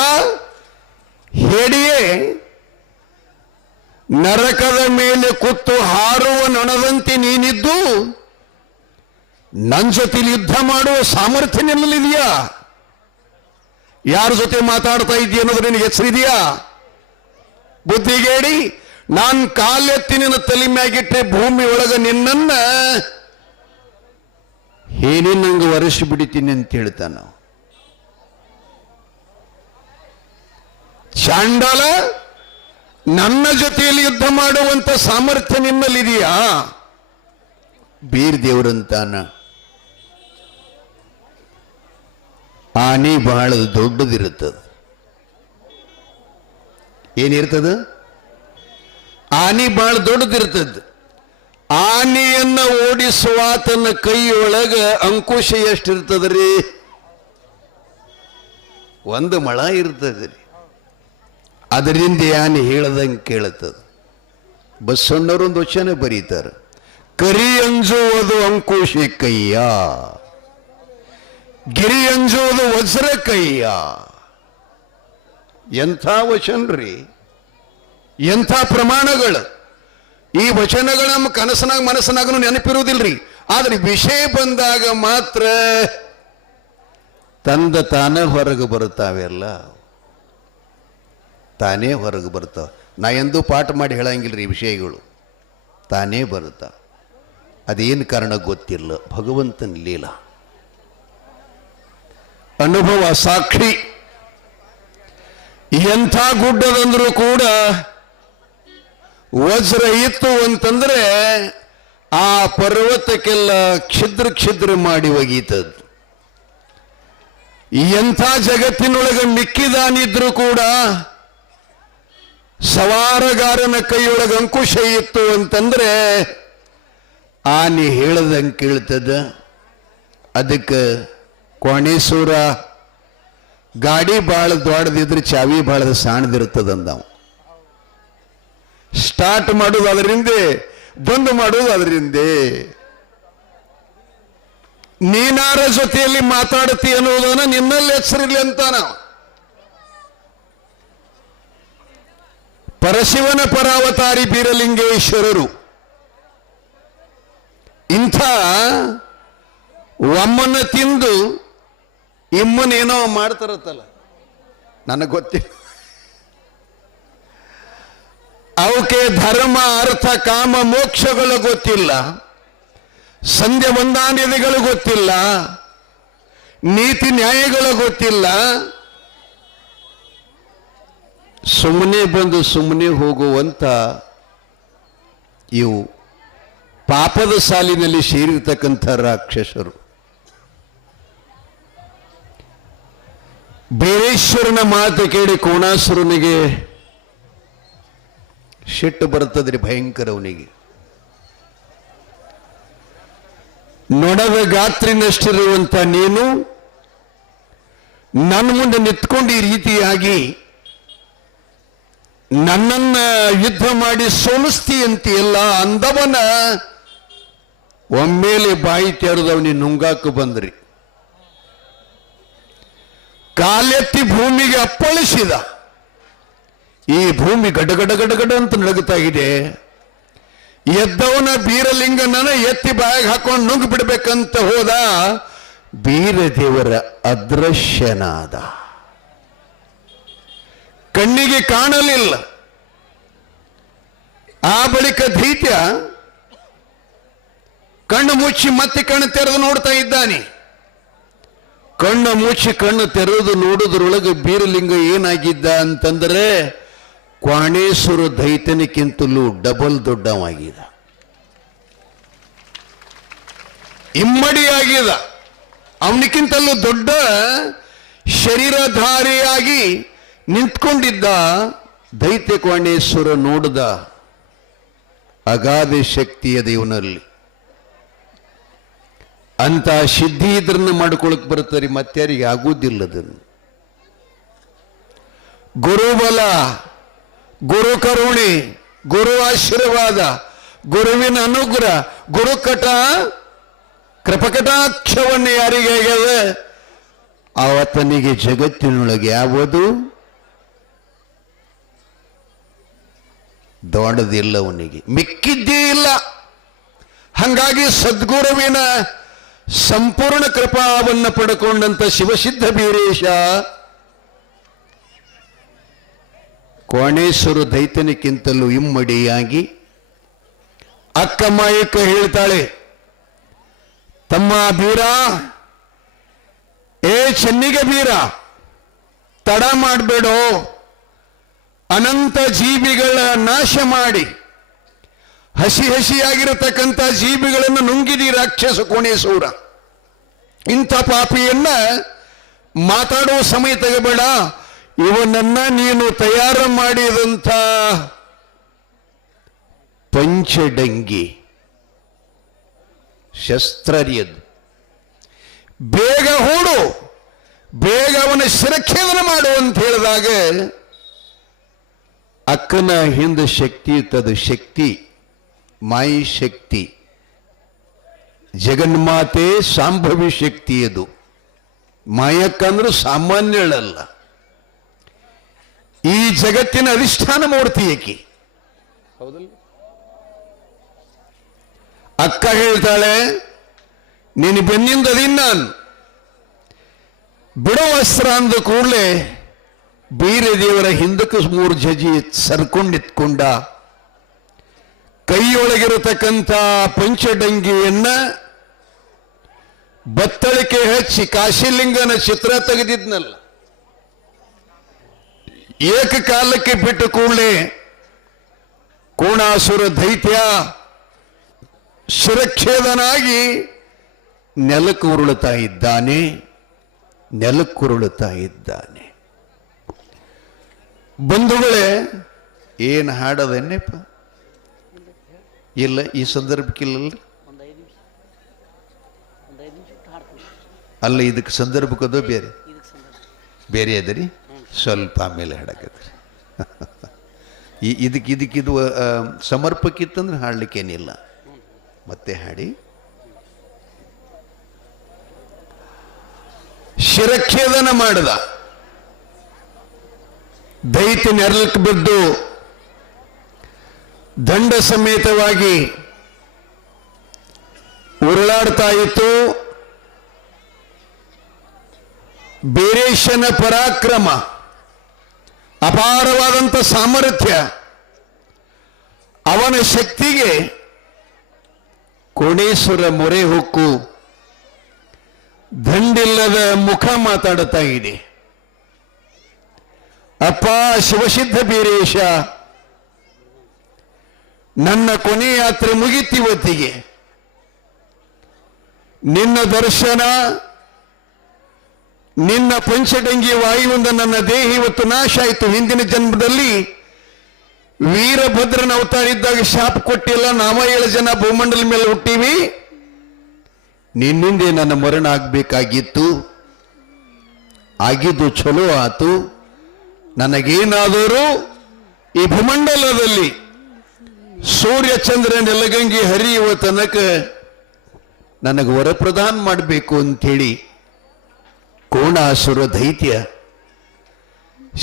ಹೇಡಿಯೇ, ನರಕದ ಮೇಲೆ ಕೂತು ಹಾರುವ ನೊಣದಂತೆ ನೀನಿದ್ದು ನನ್ನ ಜೊತೆಲಿ ಯುದ್ಧ ಮಾಡುವ ಸಾಮರ್ಥ್ಯ ನಿನ್ನಲ್ಲಿದೆಯಾ? ಯಾರ ಜೊತೆ ಮಾತಾಡ್ತಾ ಇದೆಯಾ ಅನ್ನೋದು ನಿನಗೆ ಹೆಸರಿದೆಯಾ? ಬುದ್ಧಿಗೇಡಿ, ನಾನು ಕಾಲೆತ್ತಿ ನಿನ್ನ ತಲೆ ಮ್ಯಾಗಿಟ್ಟೆ ಭೂಮಿ ಒಳಗ ನಿನ್ನನ್ನ ಏನೇನಂಗೆ ಒರೆಸಿ ಬಿಡಿತೀನಿ ಅಂತ ಹೇಳ್ತಾನ. ಚಾಂಡಾಲ, ನನ್ನ ಜೊತೆಯಲ್ಲಿ ಯುದ್ಧ ಮಾಡುವಂತ ಸಾಮರ್ಥ್ಯ ನಿಮ್ಮಲ್ಲಿದೆಯಾ? ಬೀರದೇವರಂತಾನ, ಆನೆ ಬಹಳ ದೊಡ್ಡದಿರುತ್ತದೆ. ಏನಿರ್ತದ? ಆನೆ ಬಹಳ ದೊಡ್ಡದಿರ್ತದೆ. ಆನೆಯನ್ನ ಓಡಿಸುವ ತನ್ನ ಕೈಯೊಳಗ ಅಂಕುಶ ಎಷ್ಟಿರ್ತದ್ರಿ? ಒಂದು ಮೊಳ ಇರ್ತದ್ರಿ. ಅದರಿಂದ ಆನೆ ಹೇಳದಂಗೆ ಕೇಳುತ್ತದೆ. ಬಸವಣ್ಣವರೊಂದು ವಚನ ಬರೀತಾರೆ, ಕರಿ ಅಂಜುವುದು ಅಂಕುಶ ಕೈಯ. ಗಿರಿ ಅಂಜೋದು ವಜ್ರ ಕೈಯ. ಎಂಥ ವಚನ್ರಿ, ಎಂಥ ಪ್ರಮಾಣಗಳು. ಈ ವಚನಗಳು ನಮ್ಮ ಕನಸನಾಗ ಮನಸ್ಸನಾಗ ನೆನಪಿರುವುದಿಲ್ರಿ. ಆದ್ರೆ ವಿಷಯ ಬಂದಾಗ ಮಾತ್ರ ತಂದ ತಾನೇ ಹೊರಗೆ ಬರುತ್ತಾವೆಲ್ಲ, ತಾನೇ ಹೊರಗೆ ಬರ್ತಾವ. ನಾ ಎಂದೂ ಪಾಠ ಮಾಡಿ ಹೇಳಂಗಿಲ್ರಿ, ಈ ವಿಷಯಗಳು ತಾನೇ ಬರುತ್ತಾವ. ಅದೇನು ಕಾರಣ ಗೊತ್ತಿಲ್ಲ, ಭಗವಂತನ ಲೀಲಾ. ಅನುಭವ ಸಾಕ್ಷಿ. ಎಂಥ ಗುಡ್ಡದಂದ್ರೂ ಕೂಡ ವಜ್ರ ಇತ್ತು ಅಂತಂದ್ರೆ ಆ ಪರ್ವತಕ್ಕೆಲ್ಲ ಛಿದ್ರ ಛಿದ್ರ ಮಾಡಿ ಒಗೀತದ್ದು. ಎಂಥ ಜಗತ್ತಿನೊಳಗೆ ಮಿಕ್ಕಿದಾನಿದ್ರು ಕೂಡ ಸವಾರಗಾರನ ಕೈಯೊಳಗೆ ಅಂಕುಶ ಇತ್ತು ಅಂತಂದ್ರೆ ಆನೆ ಹೇಳದಂಗೆ ಕೇಳ್ತದ. ಅದಕ್ಕೆ ಕೋಣೇಶ್ವರ ಗಾಡಿ ಭಾಳ ದೊಡ್ಡದಿದ್ರೆ ಚಾವಿ ಭಾಳ ಸಣ್ಣದಿರ್ತದಂದವ. ಸ್ಟಾರ್ಟ್ ಮಾಡೋದು ಅದರಿಂದೆ, ಬಂದ್ ಮಾಡೋದು ಅದರಿಂದೆ. ನೀನಾರ ಜೊತೆಯಲ್ಲಿ ಮಾತಾಡ್ತಿ ಅನ್ನೋದನ್ನ ನಿನ್ನಲ್ಲಿ ಹೆಸರಿಲ್ಲ ಅಂತಾನ. ಪರಶಿವನ ಪರಾವತಾರಿ ಬೀರಲಿಂಗೇಶ್ವರರು ಇಂಥ ಒಮ್ಮನ ತಿಂದು ಇಮ್ಮನೇನೋ ಮಾಡ್ತಾರತ್ತಲ್ಲ, ನನಗೆ ಗೊತ್ತಿಲ್ಲ. ಅವಕ್ಕೆ ಧರ್ಮ ಅರ್ಥ ಕಾಮ ಮೋಕ್ಷಗಳು ಗೊತ್ತಿಲ್ಲ, ಸಂಧ್ಯಾ ವಂದನಾದಿಗಳು ಗೊತ್ತಿಲ್ಲ, ನೀತಿ ನ್ಯಾಯಗಳು ಗೊತ್ತಿಲ್ಲ. ಸುಮ್ಮನೆ ಬಂದು ಸುಮ್ಮನೆ ಹೋಗುವಂತ ಇವು ಪಾಪದ ಸಾಲಿನಲ್ಲಿ ಸೇರಿರ್ತಕ್ಕಂಥ ರಾಕ್ಷಸರು. ಬೇರೇಶ್ವರನ ಮಾತು ಕೇಳಿ ಕೋಣಾಸುರನಿಗೆ ಸಿಟ್ಟು ಬರ್ತದ್ರಿ, ಭಯಂಕರವನಿಗೆ. ನೊಣದ ಗಾತ್ರಿನಷ್ಟಿರುವಂತ ನೀನು ನನ್ನ ಮುಂದೆ ನಿಂತ್ಕೊಂಡು ಈ ರೀತಿಯಾಗಿ ನನ್ನನ್ನ ಯುದ್ಧ ಮಾಡಿ ಸೋಲಿಸ್ತೀಯಂತೆಯಲ್ಲ ಅಂದವನ ಒಮ್ಮೇಲೆ ಬಾಯಿ ತೆರೆದವನಿ ನುಂಗಾಕ ಬಂದ್ರಿ. ಕಾಲೆತ್ತಿ ಭೂಮಿಗೆ ಅಪ್ಪಳಿಸಿದ. ಈ ಭೂಮಿ ಗಡಗಡ ಗಡಗಡ ಅಂತ ನಡುಗುತ್ತಾ ಇದೆ. ಎದ್ದವನ ಬೀರಲಿಂಗನನ್ನ ಎತ್ತಿ ಬಾಯಿಗೆ ಹಾಕೊಂಡು ನುಗ್ಗಿ ಬಿಡ್ಬೇಕಂತ ಹೋದ. ಬೀರದೇವರ ಅದೃಶ್ಯನಾದ, ಕಣ್ಣಿಗೆ ಕಾಣಲಿಲ್ಲ. ಆ ಬಳಿಕ ದೈತ್ಯ ಕಣ್ಣು ಮುಚ್ಚಿ ಮತ್ತೆ ಕಣ್ಣು ತೆರೆದು ನೋಡ್ತಾ ಇದ್ದಾನೆ. ಕಣ್ಣು ಮುಚ್ಚಿ ಕಣ್ಣು ತೆರೆದು ನೋಡುವುದರೊಳಗೆ ಬೀರಲಿಂಗ ಏನಾಗಿದ್ದ ಅಂತಂದ್ರೆ ಕ್ವಾಣೇಶ್ವರ ದೈತ್ಯನಿಕ್ಕಿಂತಲೂ ಡಬಲ್ ದೊಡ್ಡವಾಗಿದ್ದ, ಇಮ್ಮಡಿಯಾಗಿದ್ದ. ಅವನಿಗಿಂತಲೂ ದೊಡ್ಡ ಶರೀರಧಾರಿಯಾಗಿ ನಿಂತ್ಕೊಂಡಿದ್ದ. ದೈತ್ಯ ಕ್ವಾಣೇಶ್ವರ ನೋಡಿದ, ಅಗಾಧ ಶಕ್ತಿಯ ದೇವನಲ್ಲಿ ಅಂತ ಸಿದ್ಧಿ ಇದ್ರನ್ನ ಮಾಡ್ಕೊಳಕ್ ಬರ್ತಾರೆ, ಮತ್ತಾರಿಗೆ ಆಗುವುದಿಲ್ಲ. ಅದನ್ನು ಗುರುಬಲ, ಗುರು ಕರುಣೆ, ಗುರು ಆಶೀರ್ವಾದ, ಗುರುವಿನ ಅನುಗ್ರಹ, ಗುರುಕಟ ಕೃಪಕಟಾಕ್ಷವನ್ನು ಯಾರಿಗೆ ಆಗ್ಯದ ಆತನಿಗೆ ಜಗತ್ತಿನೊಳಗೆ ಯಾವುದು ದೊಡ್ಡದಿಲ್ಲ, ಅವನಿಗೆ ಮಿಕ್ಕಿದ್ದೇ ಇಲ್ಲ. ಹಂಗಾಗಿ ಸದ್ಗುರುವಿನ ಸಂಪೂರ್ಣ ಕೃಪಾವನ್ನು ಪಡ್ಕೊಂಡಂತ ಶಿವಸಿದ್ಧ ಬೀರೇಶ ಕೋಣೇಶ್ವರ ದೈತ್ಯನಿಕ್ಕಿಂತಲೂ ಇಮ್ಮಡಿಯಾಗಿ ಅಕ್ಕ ಮಾಯಕ್ಕ ಹೇಳ್ತಾಳೆ, ತಮ್ಮ ಬೀರ, ಏ ಚೆನ್ನಿಗೆ ಬೀರ, ತಡ ಮಾಡಬೇಡೋ, ಅನಂತ ಜೀವಿಗಳ ನಾಶ ಮಾಡಿ ಹಸಿ ಹಸಿಯಾಗಿರತಕ್ಕಂಥ ಜೀವಿಗಳನ್ನು ನುಂಗಿದಿ ರಾಕ್ಷಸ ಕೋಣೇಶ್ವರ. ಇಂಥ ಪಾಪಿಯನ್ನ ಮಾತಾಡುವ ಸಮಯ ತೆಗಬೇಡ, ಇವನನ್ನ ನೀನು ತಯಾರು ಮಾಡಿದಂಥ ಪಂಚಡಂಗಿ ಶಸ್ತ್ರರಿಯದು, ಬೇಗ ಹೂಡು, ಬೇಗ ಅವನ ಶಿರಚ್ಛೇದನ ಮಾಡು ಅಂತ ಹೇಳಿದಾಗ ಅಕ್ಕನ ಹಿಂದೆ ಶಕ್ತಿ ಇತ್ತದು. ಶಕ್ತಿ ಮಾಯಿ ಶಕ್ತಿ, ಜಗನ್ಮಾತೆ ಸಾಂಭವಿ ಶಕ್ತಿ ಅದು. ಮಾಯಕ್ಕ ಅಂದ್ರೆ ಸಾಮಾನ್ಯಳಲ್ಲ, ಈ ಜಗತ್ತಿನ ಅಧಿಷ್ಠಾನ ಮೂರ್ತಿ ಏಕಿ. ಹೌದಲ್ಲ? ಅಕ್ಕ ಹೇಳ್ತಾಳೆ, ನೀನು ಬೆನ್ನಿಂದ ಅದೀನಿ ನಾನು. ಬಿಡೋ ವಸ್ತ್ರ ಅಂದ ಕೂಡಲೇ ಬೀರೆ ದೇವರ ಹಿಂದಕ್ಕೆ 3 ಜಜಿ ಸರ್ಕೊಂಡಿತ್ಕೊಂಡ. ಕೈಯೊಳಗಿರತಕ್ಕಂಥ ಪಂಚಡಂಗಿಯನ್ನ ಬತ್ತಳಿಕೆ ಹಚ್ಚಿ ಕಾಶಿಲಿಂಗನ ಚಿತ್ರ ತೆಗೆದಿದ್ನಲ್ಲ, ಏಕಕಾಲಕ್ಕೆ ಬಿಟ್ಟು ಕೂಡಲೇ ಕೋಣಾಸುರ ದೈತ್ಯ ಶಿರಚ್ಛೇದನಾಗಿ ನೆಲಕ್ಕುರುಳುತ್ತಾ ಇದ್ದಾನೆ. ಬಂಧುಗಳೇ, ಏನು ಹಾಡದನ್ನೆಪ್ಪ? ಇಲ್ಲ, ಈ ಸಂದರ್ಭಕ್ಕಿಲ್ಲಲ್ಲ. ಅಲ್ಲ, ಇದಕ್ಕೆ ಸಂದರ್ಭಕ್ಕದು ಬೇರೆ ಅದರಿ, ಸ್ವಲ್ಪ ಆಮೇಲೆ ಹಾಡಕತ್ರಿ. ಇದಕ್ಕಿದು ಸಮರ್ಪಕ್ಕಿತ್ತಂದ್ರೆ ಹಾಡ್ಲಿಕ್ಕೇನಿಲ್ಲ. ಮತ್ತೆ ಹಾಡಿ. ಶಿರಚ್ಛೇದನ ಮಾಡಿದ ದೈತ್ಯ ನೆರಳಕ್ಕೆ ಬಿದ್ದು ದಂಡ ಸಮೇತವಾಗಿ ಉರುಳಾಡ್ತಾ ಇತ್ತು. ಬೀರೇಶನ ಪರಾಕ್ರಮ, ಅಪಾರವಾದಂಥ ಸಾಮರ್ಥ್ಯ, ಅವನ ಶಕ್ತಿಗೆ ಕೋಣೇಶ್ವರ ಮೊರೆ ಹೊಕ್ಕು ದಂಡಿಲ್ಲದ ಮುಖ ಮಾತಾಡುತ್ತಾ ಇದೆ. ಅಪ್ಪ ಶಿವಸಿದ್ಧ ಬೀರೇಶ, ನನ್ನ ಕೊನೆ ಯಾತ್ರೆ ಮುಗಿತಿವತ್ತಿಗೆ. ನಿನ್ನ ದರ್ಶನ, ನಿನ್ನ ಪಂಚಡಂಗಿ ವಾಯುವಿಂದ ನನ್ನ ದೇಹ ಇವತ್ತು ನಾಶ ಆಯಿತು. ಹಿಂದಿನ ಜನ್ಮದಲ್ಲಿ ವೀರಭದ್ರನ ಅವತಾರ ಇದ್ದಾಗ ಶಾಪ ಕೊಟ್ಟಿಲ್ಲ, ನಾವ 7 ಜನ ಭೂಮಂಡಲ ಮೇಲೆ ಹುಟ್ಟಿವಿ. ನಿನ್ನಿಂದೆ ನನ್ನ ಮರಣ ಆಗಬೇಕಾಗಿತ್ತು, ಆಗಿದ್ದು ಚಲೋ ಆತು. ನನಗೇನಾದರೂ ಈ ಭೂಮಂಡಲದಲ್ಲಿ ಸೂರ್ಯ ಚಂದ್ರ ನೆಲಗಂಗಿ ಹರಿಯುವ ತನಕ ನನಗೆ ವರಪ್ರದಾನ ಮಾಡಬೇಕು ಅಂಥೇಳಿ ಕೋಣಾಸುರ ದೈತ್ಯ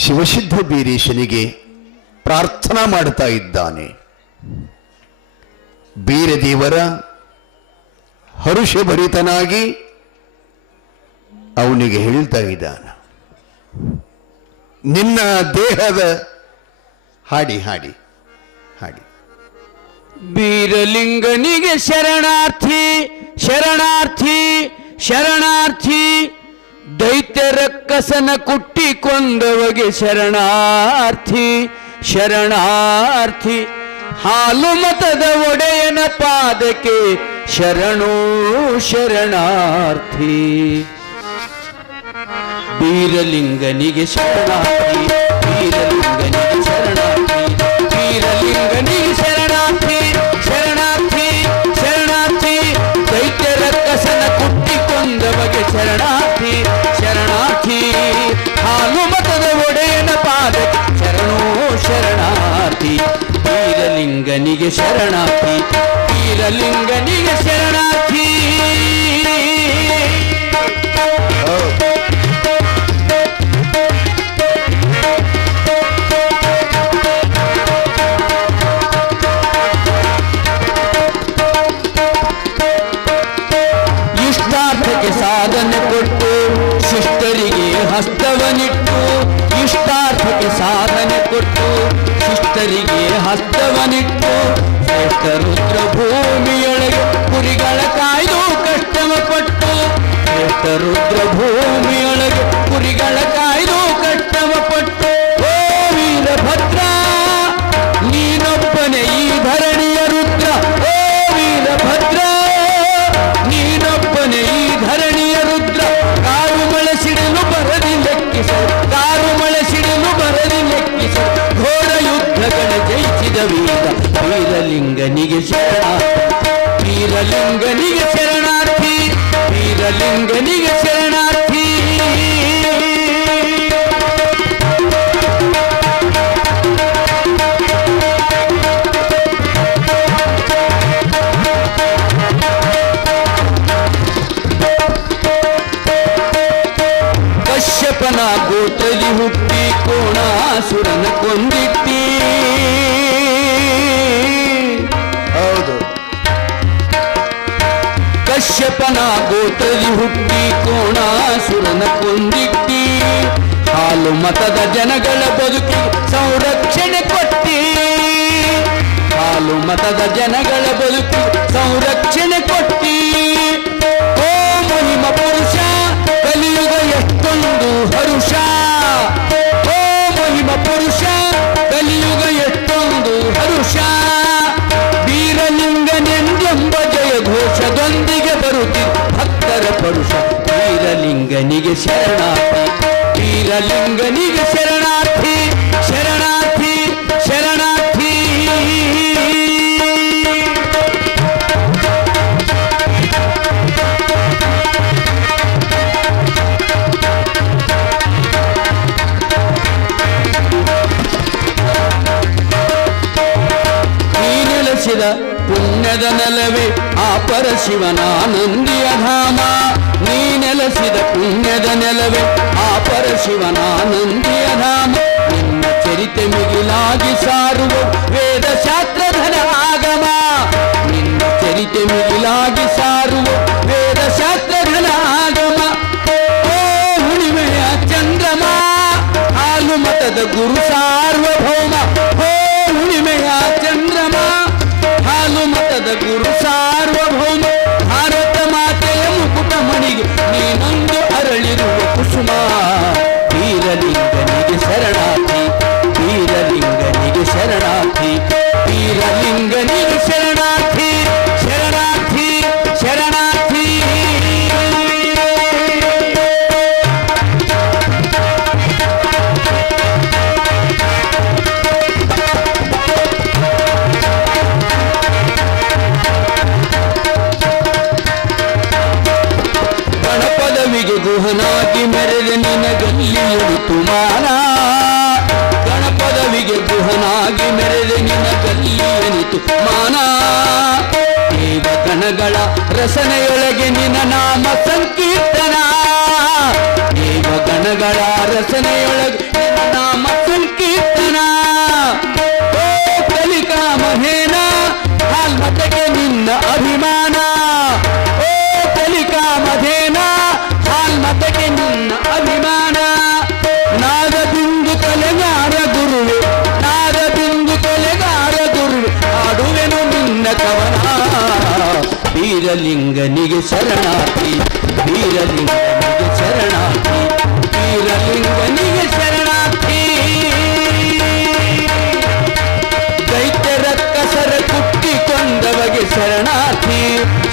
ಶಿವಸಿದ್ಧ ಬೀರೇಶನಿಗೆ ಪ್ರಾರ್ಥನಾ ಮಾಡ್ತಾ ಇದ್ದಾನೆ. ಬೀರದೇವರ ಹರುಷಭರಿತನಾಗಿ ಅವನಿಗೆ ಹೇಳ್ತಾ ಇದ್ದಾನ, ನಿನ್ನ ದೇಹದ ಹಾಡಿ ಹಾಡಿ ಹಾಡಿ. ಬೀರಲಿಂಗನಿಗೆ ಶರಣಾರ್ಥಿ ಶರಣಾರ್ಥಿ ಶರಣಾರ್ಥಿ, ದೈತ್ಯ ರಕ್ಕಸನ ಕುಟ್ಟಿ ಕೊಂದವಗೆ ಶರಣಾರ್ಥಿ ಶರಣಾರ್ಥಿ, ಹಾಲು ಮತದ ಒಡೆಯನ ಪಾದಕ್ಕೆ ಶರಣೋ ಶರಣಾರ್ಥಿ. ಬೀರಲಿಂಗನಿಗೆ ಶರಣಾರ್ಥಿ, ಬೀರಲಿಂಗನಿಗೆ ಶರಣಾರ್ಥಿ, ಬೀರಲಿಂಗನಿಗೆ ಶರಣಾರ್ಥಿ ಶರಣಾರ್ಥಿ ಶರಣಾರ್ಥಿ, ದೈತ್ಯ ರಕ್ಕಸನ ಕುಟ್ಟಿ ಕೊಂದವಗೆ ಶರಣಾರ್ಥಿ ಶರಣಾರ್ಥಿ, ಹಾಲು ಮತದ ಒಡೆಯನ ಪಾದಕ್ಕೆ ಶರಣೋ ಶರಣಾರ್ಥಿ. ಬೀರಲಿಂಗನಿಗೆ ಶರಣಾರ್ಥಿ, ಬೀರಲಿಂಗನಿಗೆ ಶರಣಾರ್ಥಿ. ಇಷ್ಟಾರ್ಥಕ್ಕೆ ಸಾಧನೆ ಕೊಟ್ಟು ಶಿಷ್ಟರಿಗೆ ಹಸ್ತವನಿಟ್ಟು, ಇಷ್ಟಾರ್ಥಕ್ಕೆ ಸಾಧನೆ ಕೊಟ್ಟು ಶಿಷ್ಟರಿಗೆ ಹಸ್ತವನಿಟ್ಟು, ಶ್ರೇಷ್ಠ ರುದ್ರ ಭೂಮಿಯೊಳಗೆ ಕುರಿಗಳ ಕಾಯ್ದು ಕಷ್ಟವ ಪಟ್ಟು, ಶ್ರೇಷ್ಠ ರುದ್ರ ಭೂಮಿಯೊಳಗೆ ಕುರಿಗಳ ಕಾಯ್ದು ಕಷ್ಟವ ಪಟ್ಟು, ಓ ವೀರಭದ್ರ ನೀನೊಬ್ಬನೇ ಈ ಧರಣಿಯ ರುದ್ರ, ಓ ವೀರಭದ್ರ ನೀನೊಬ್ಬನೇ ಈ ಧರಣಿಯ ರುದ್ರ, ಕಾರು ಮಳೆ ಸಿಡಿಲು ಬರದಿ ಲೆಕ್ಕಿಸ, ಕಾರು ಮಳೆ ಸಿಡಿಲು ಬರದಿ ಲೆಕ್ಕಿಸ, ಘೋರ ಯುದ್ಧಗಳ ಜಯಿಸಿದ ವೀರ. ಬೀರಲಿಂಗನಿಗೆ ಶರಣಾರ್ಥಿ, ಬೀರಲಿಂಗನಿಗೆ ಶರಣಾರ್ಥಿ, ಬೀರಲಿಂಗನಿಗೆ ಶರಣಾರ್ಥಿ. ಕೋಣಾಸುರನ ಕೊಂದಿಟ್ಟಿ. ಹೌದು. ಕಶ್ಯಪನ ಗೋತ್ರದಲ್ಲಿ ಹುಟ್ಟಿ ಕೋಣಾಸುರನ ಕೊಂದಿಟ್ಟಿ. ಹಾಲು ಮತದ ಜನಗಳ ಬದುಕಿ ಸಂರಕ್ಷಣೆ ಕೊಟ್ಟಿ. ಹಾಲು ಮತದ ಜನಗಳ ಬದುಕಿ ಸಂರಕ್ಷಣೆ ಕೊಟ್ಟಿ. ಓ ಮಹಿಮ ಪುರುಷ ಕಲಿಯುಗ ಎಷ್ಟೊಂದು ಹರುಷ. ಓ ಮಹಿಮ ಪುರುಷ ಕಲಿಯುಗ ಎಷ್ಟೊಂದು ಹರುಷ. ವೀರಲಿಂಗನೆಂದೆಂಬ ಜಯ ಘೋಷದೊಂದಿಗೆ ಬರುತ್ತಿದ್ದ ಭಕ್ತರ ಪರುಷ. ವೀರಲಿಂಗನಿಗೆ ಶರಣಾರ್ಥಿ, ವೀರಲಿಂಗನಿಗೆ ಶರಣಾರ್ಥಿ, ಶರಣಾರ್ಥಿ, ಶರಣಾರ್ಥಿ. ನೀ ನೆಲೆಸಿದ ಪುಣ್ಯದ ನೆಲವೇ ಆ ಪರಶಿವನ ನಂದಿಯ ಧಾಮ. ನೀ ನೆಲೆಸಿದ ಪುಣ್ಯದ ನೆಲವೇ ಆ ಪರಶಿವನ ನಂದಿಯ ಧಾಮ. ನಿನ್ನ ಚರಿತೆ ಮಿಗಿಲಾಗಿ ಸಾರುವ ವೇದ ಶಾಸ್ತ್ರಧನ ಆಗಮ. ನಿನ್ನ ಚರಿತೆ ಮಿಗಿಲಾಗಿ ಸಾರುವ ವೇದ ಶಾಸ್ತ್ರಧನ ಆಗಮ. ಓ ಹುಣ್ಣಿಮೆಯ ಚಂದ್ರಮ ಹಾಲು ಮತದ ಗುರು ಸಾರ್ವಭೌಮ. ಓ ಹುಣ್ಣಿಮೆಯ ಚಂದ್ರಮ ಹಾಲು ಮತದ ಗುರು ಸಾರ್ವಭೌಮ. ಭಾರತ ಮಾತೆಯ ಮುಕುಟ ಮಣಿಗೆ ನೀನೊಂದು ಅರಳಿರುವ ಕುಸುಮ. ವೀರಲಿಂಗನಿಗೆ ಶರಣಾರ್ಥಿ, ವೀರಲಿಂಗನಿಗೆ ಶರಣಾರ್ಥಿ, ವೀರಲಿಂಗನಿಗೆ ಶರಣಾರ್ಥಿ, ಶರಣಾರ್ಥಿ, ಶರಣಾರ್ಥಿ. ಗಣಪದವಿಗೆ ಗುಹನಾಗಿ ಮೆರೆದ ನಿನಗಲ್ಲಿ ಎನಿತು ಮಾನ. ಗಣಪದವಿಗೆ ಗುಹನಾಗಿ ಮೆರೆದ ನಿನಗಲ್ಲಿ ಎನಿತು ಮಾನ. ದೇವಗಣಗಳ ರಸನೆಯೊಳಗೆ ನಿನ್ನ ನಾಮ ಸಂಕೀರ್ತನ. ದೇವಗಣಗಳ ರಸನೆಯೊಳಗೆ ನಿನ್ನ ನಾಮ ಸಂಕೀರ್ತನ. ಓ ಕಲಿಕಾ ಮಹೇನ ಹಾಲ್ಮತಕ್ಕೆ ನಿನ್ನ ಅಭಿಮಾನ. ಓ ಕಲಿಕಾ ಮಧೇನ ಹಾಲ್ಮತಕ್ಕೆ ನಿನ್ನ ಅಭಿಮಾನ. ನಾಗಬಿಂದು ಕೊಲೆಗಾರ ಗುರುವೆ, ನಾಗಬಿಂದು ಕೊಲೆಗಾರ ಗುರುವೆ, ಆಡುವೆನು ನಿನ್ನ ಕವನ. ವೀರಲಿಂಗನಿಗೆ ಶರಣಾರ್ಥಿ, ವೀರಲಿಂಗನಿಗೆ ಶರಣಾರ್ಥಿ, ವೀರಲಿಂಗನಿಗೆ ಶರಣಾರ್ಥಿ. ದೈತ್ಯರ ಕಸರ ಕುಟ್ಟಿಕೊಂಡವಗೆ ಶರಣಾರ್ಥಿ,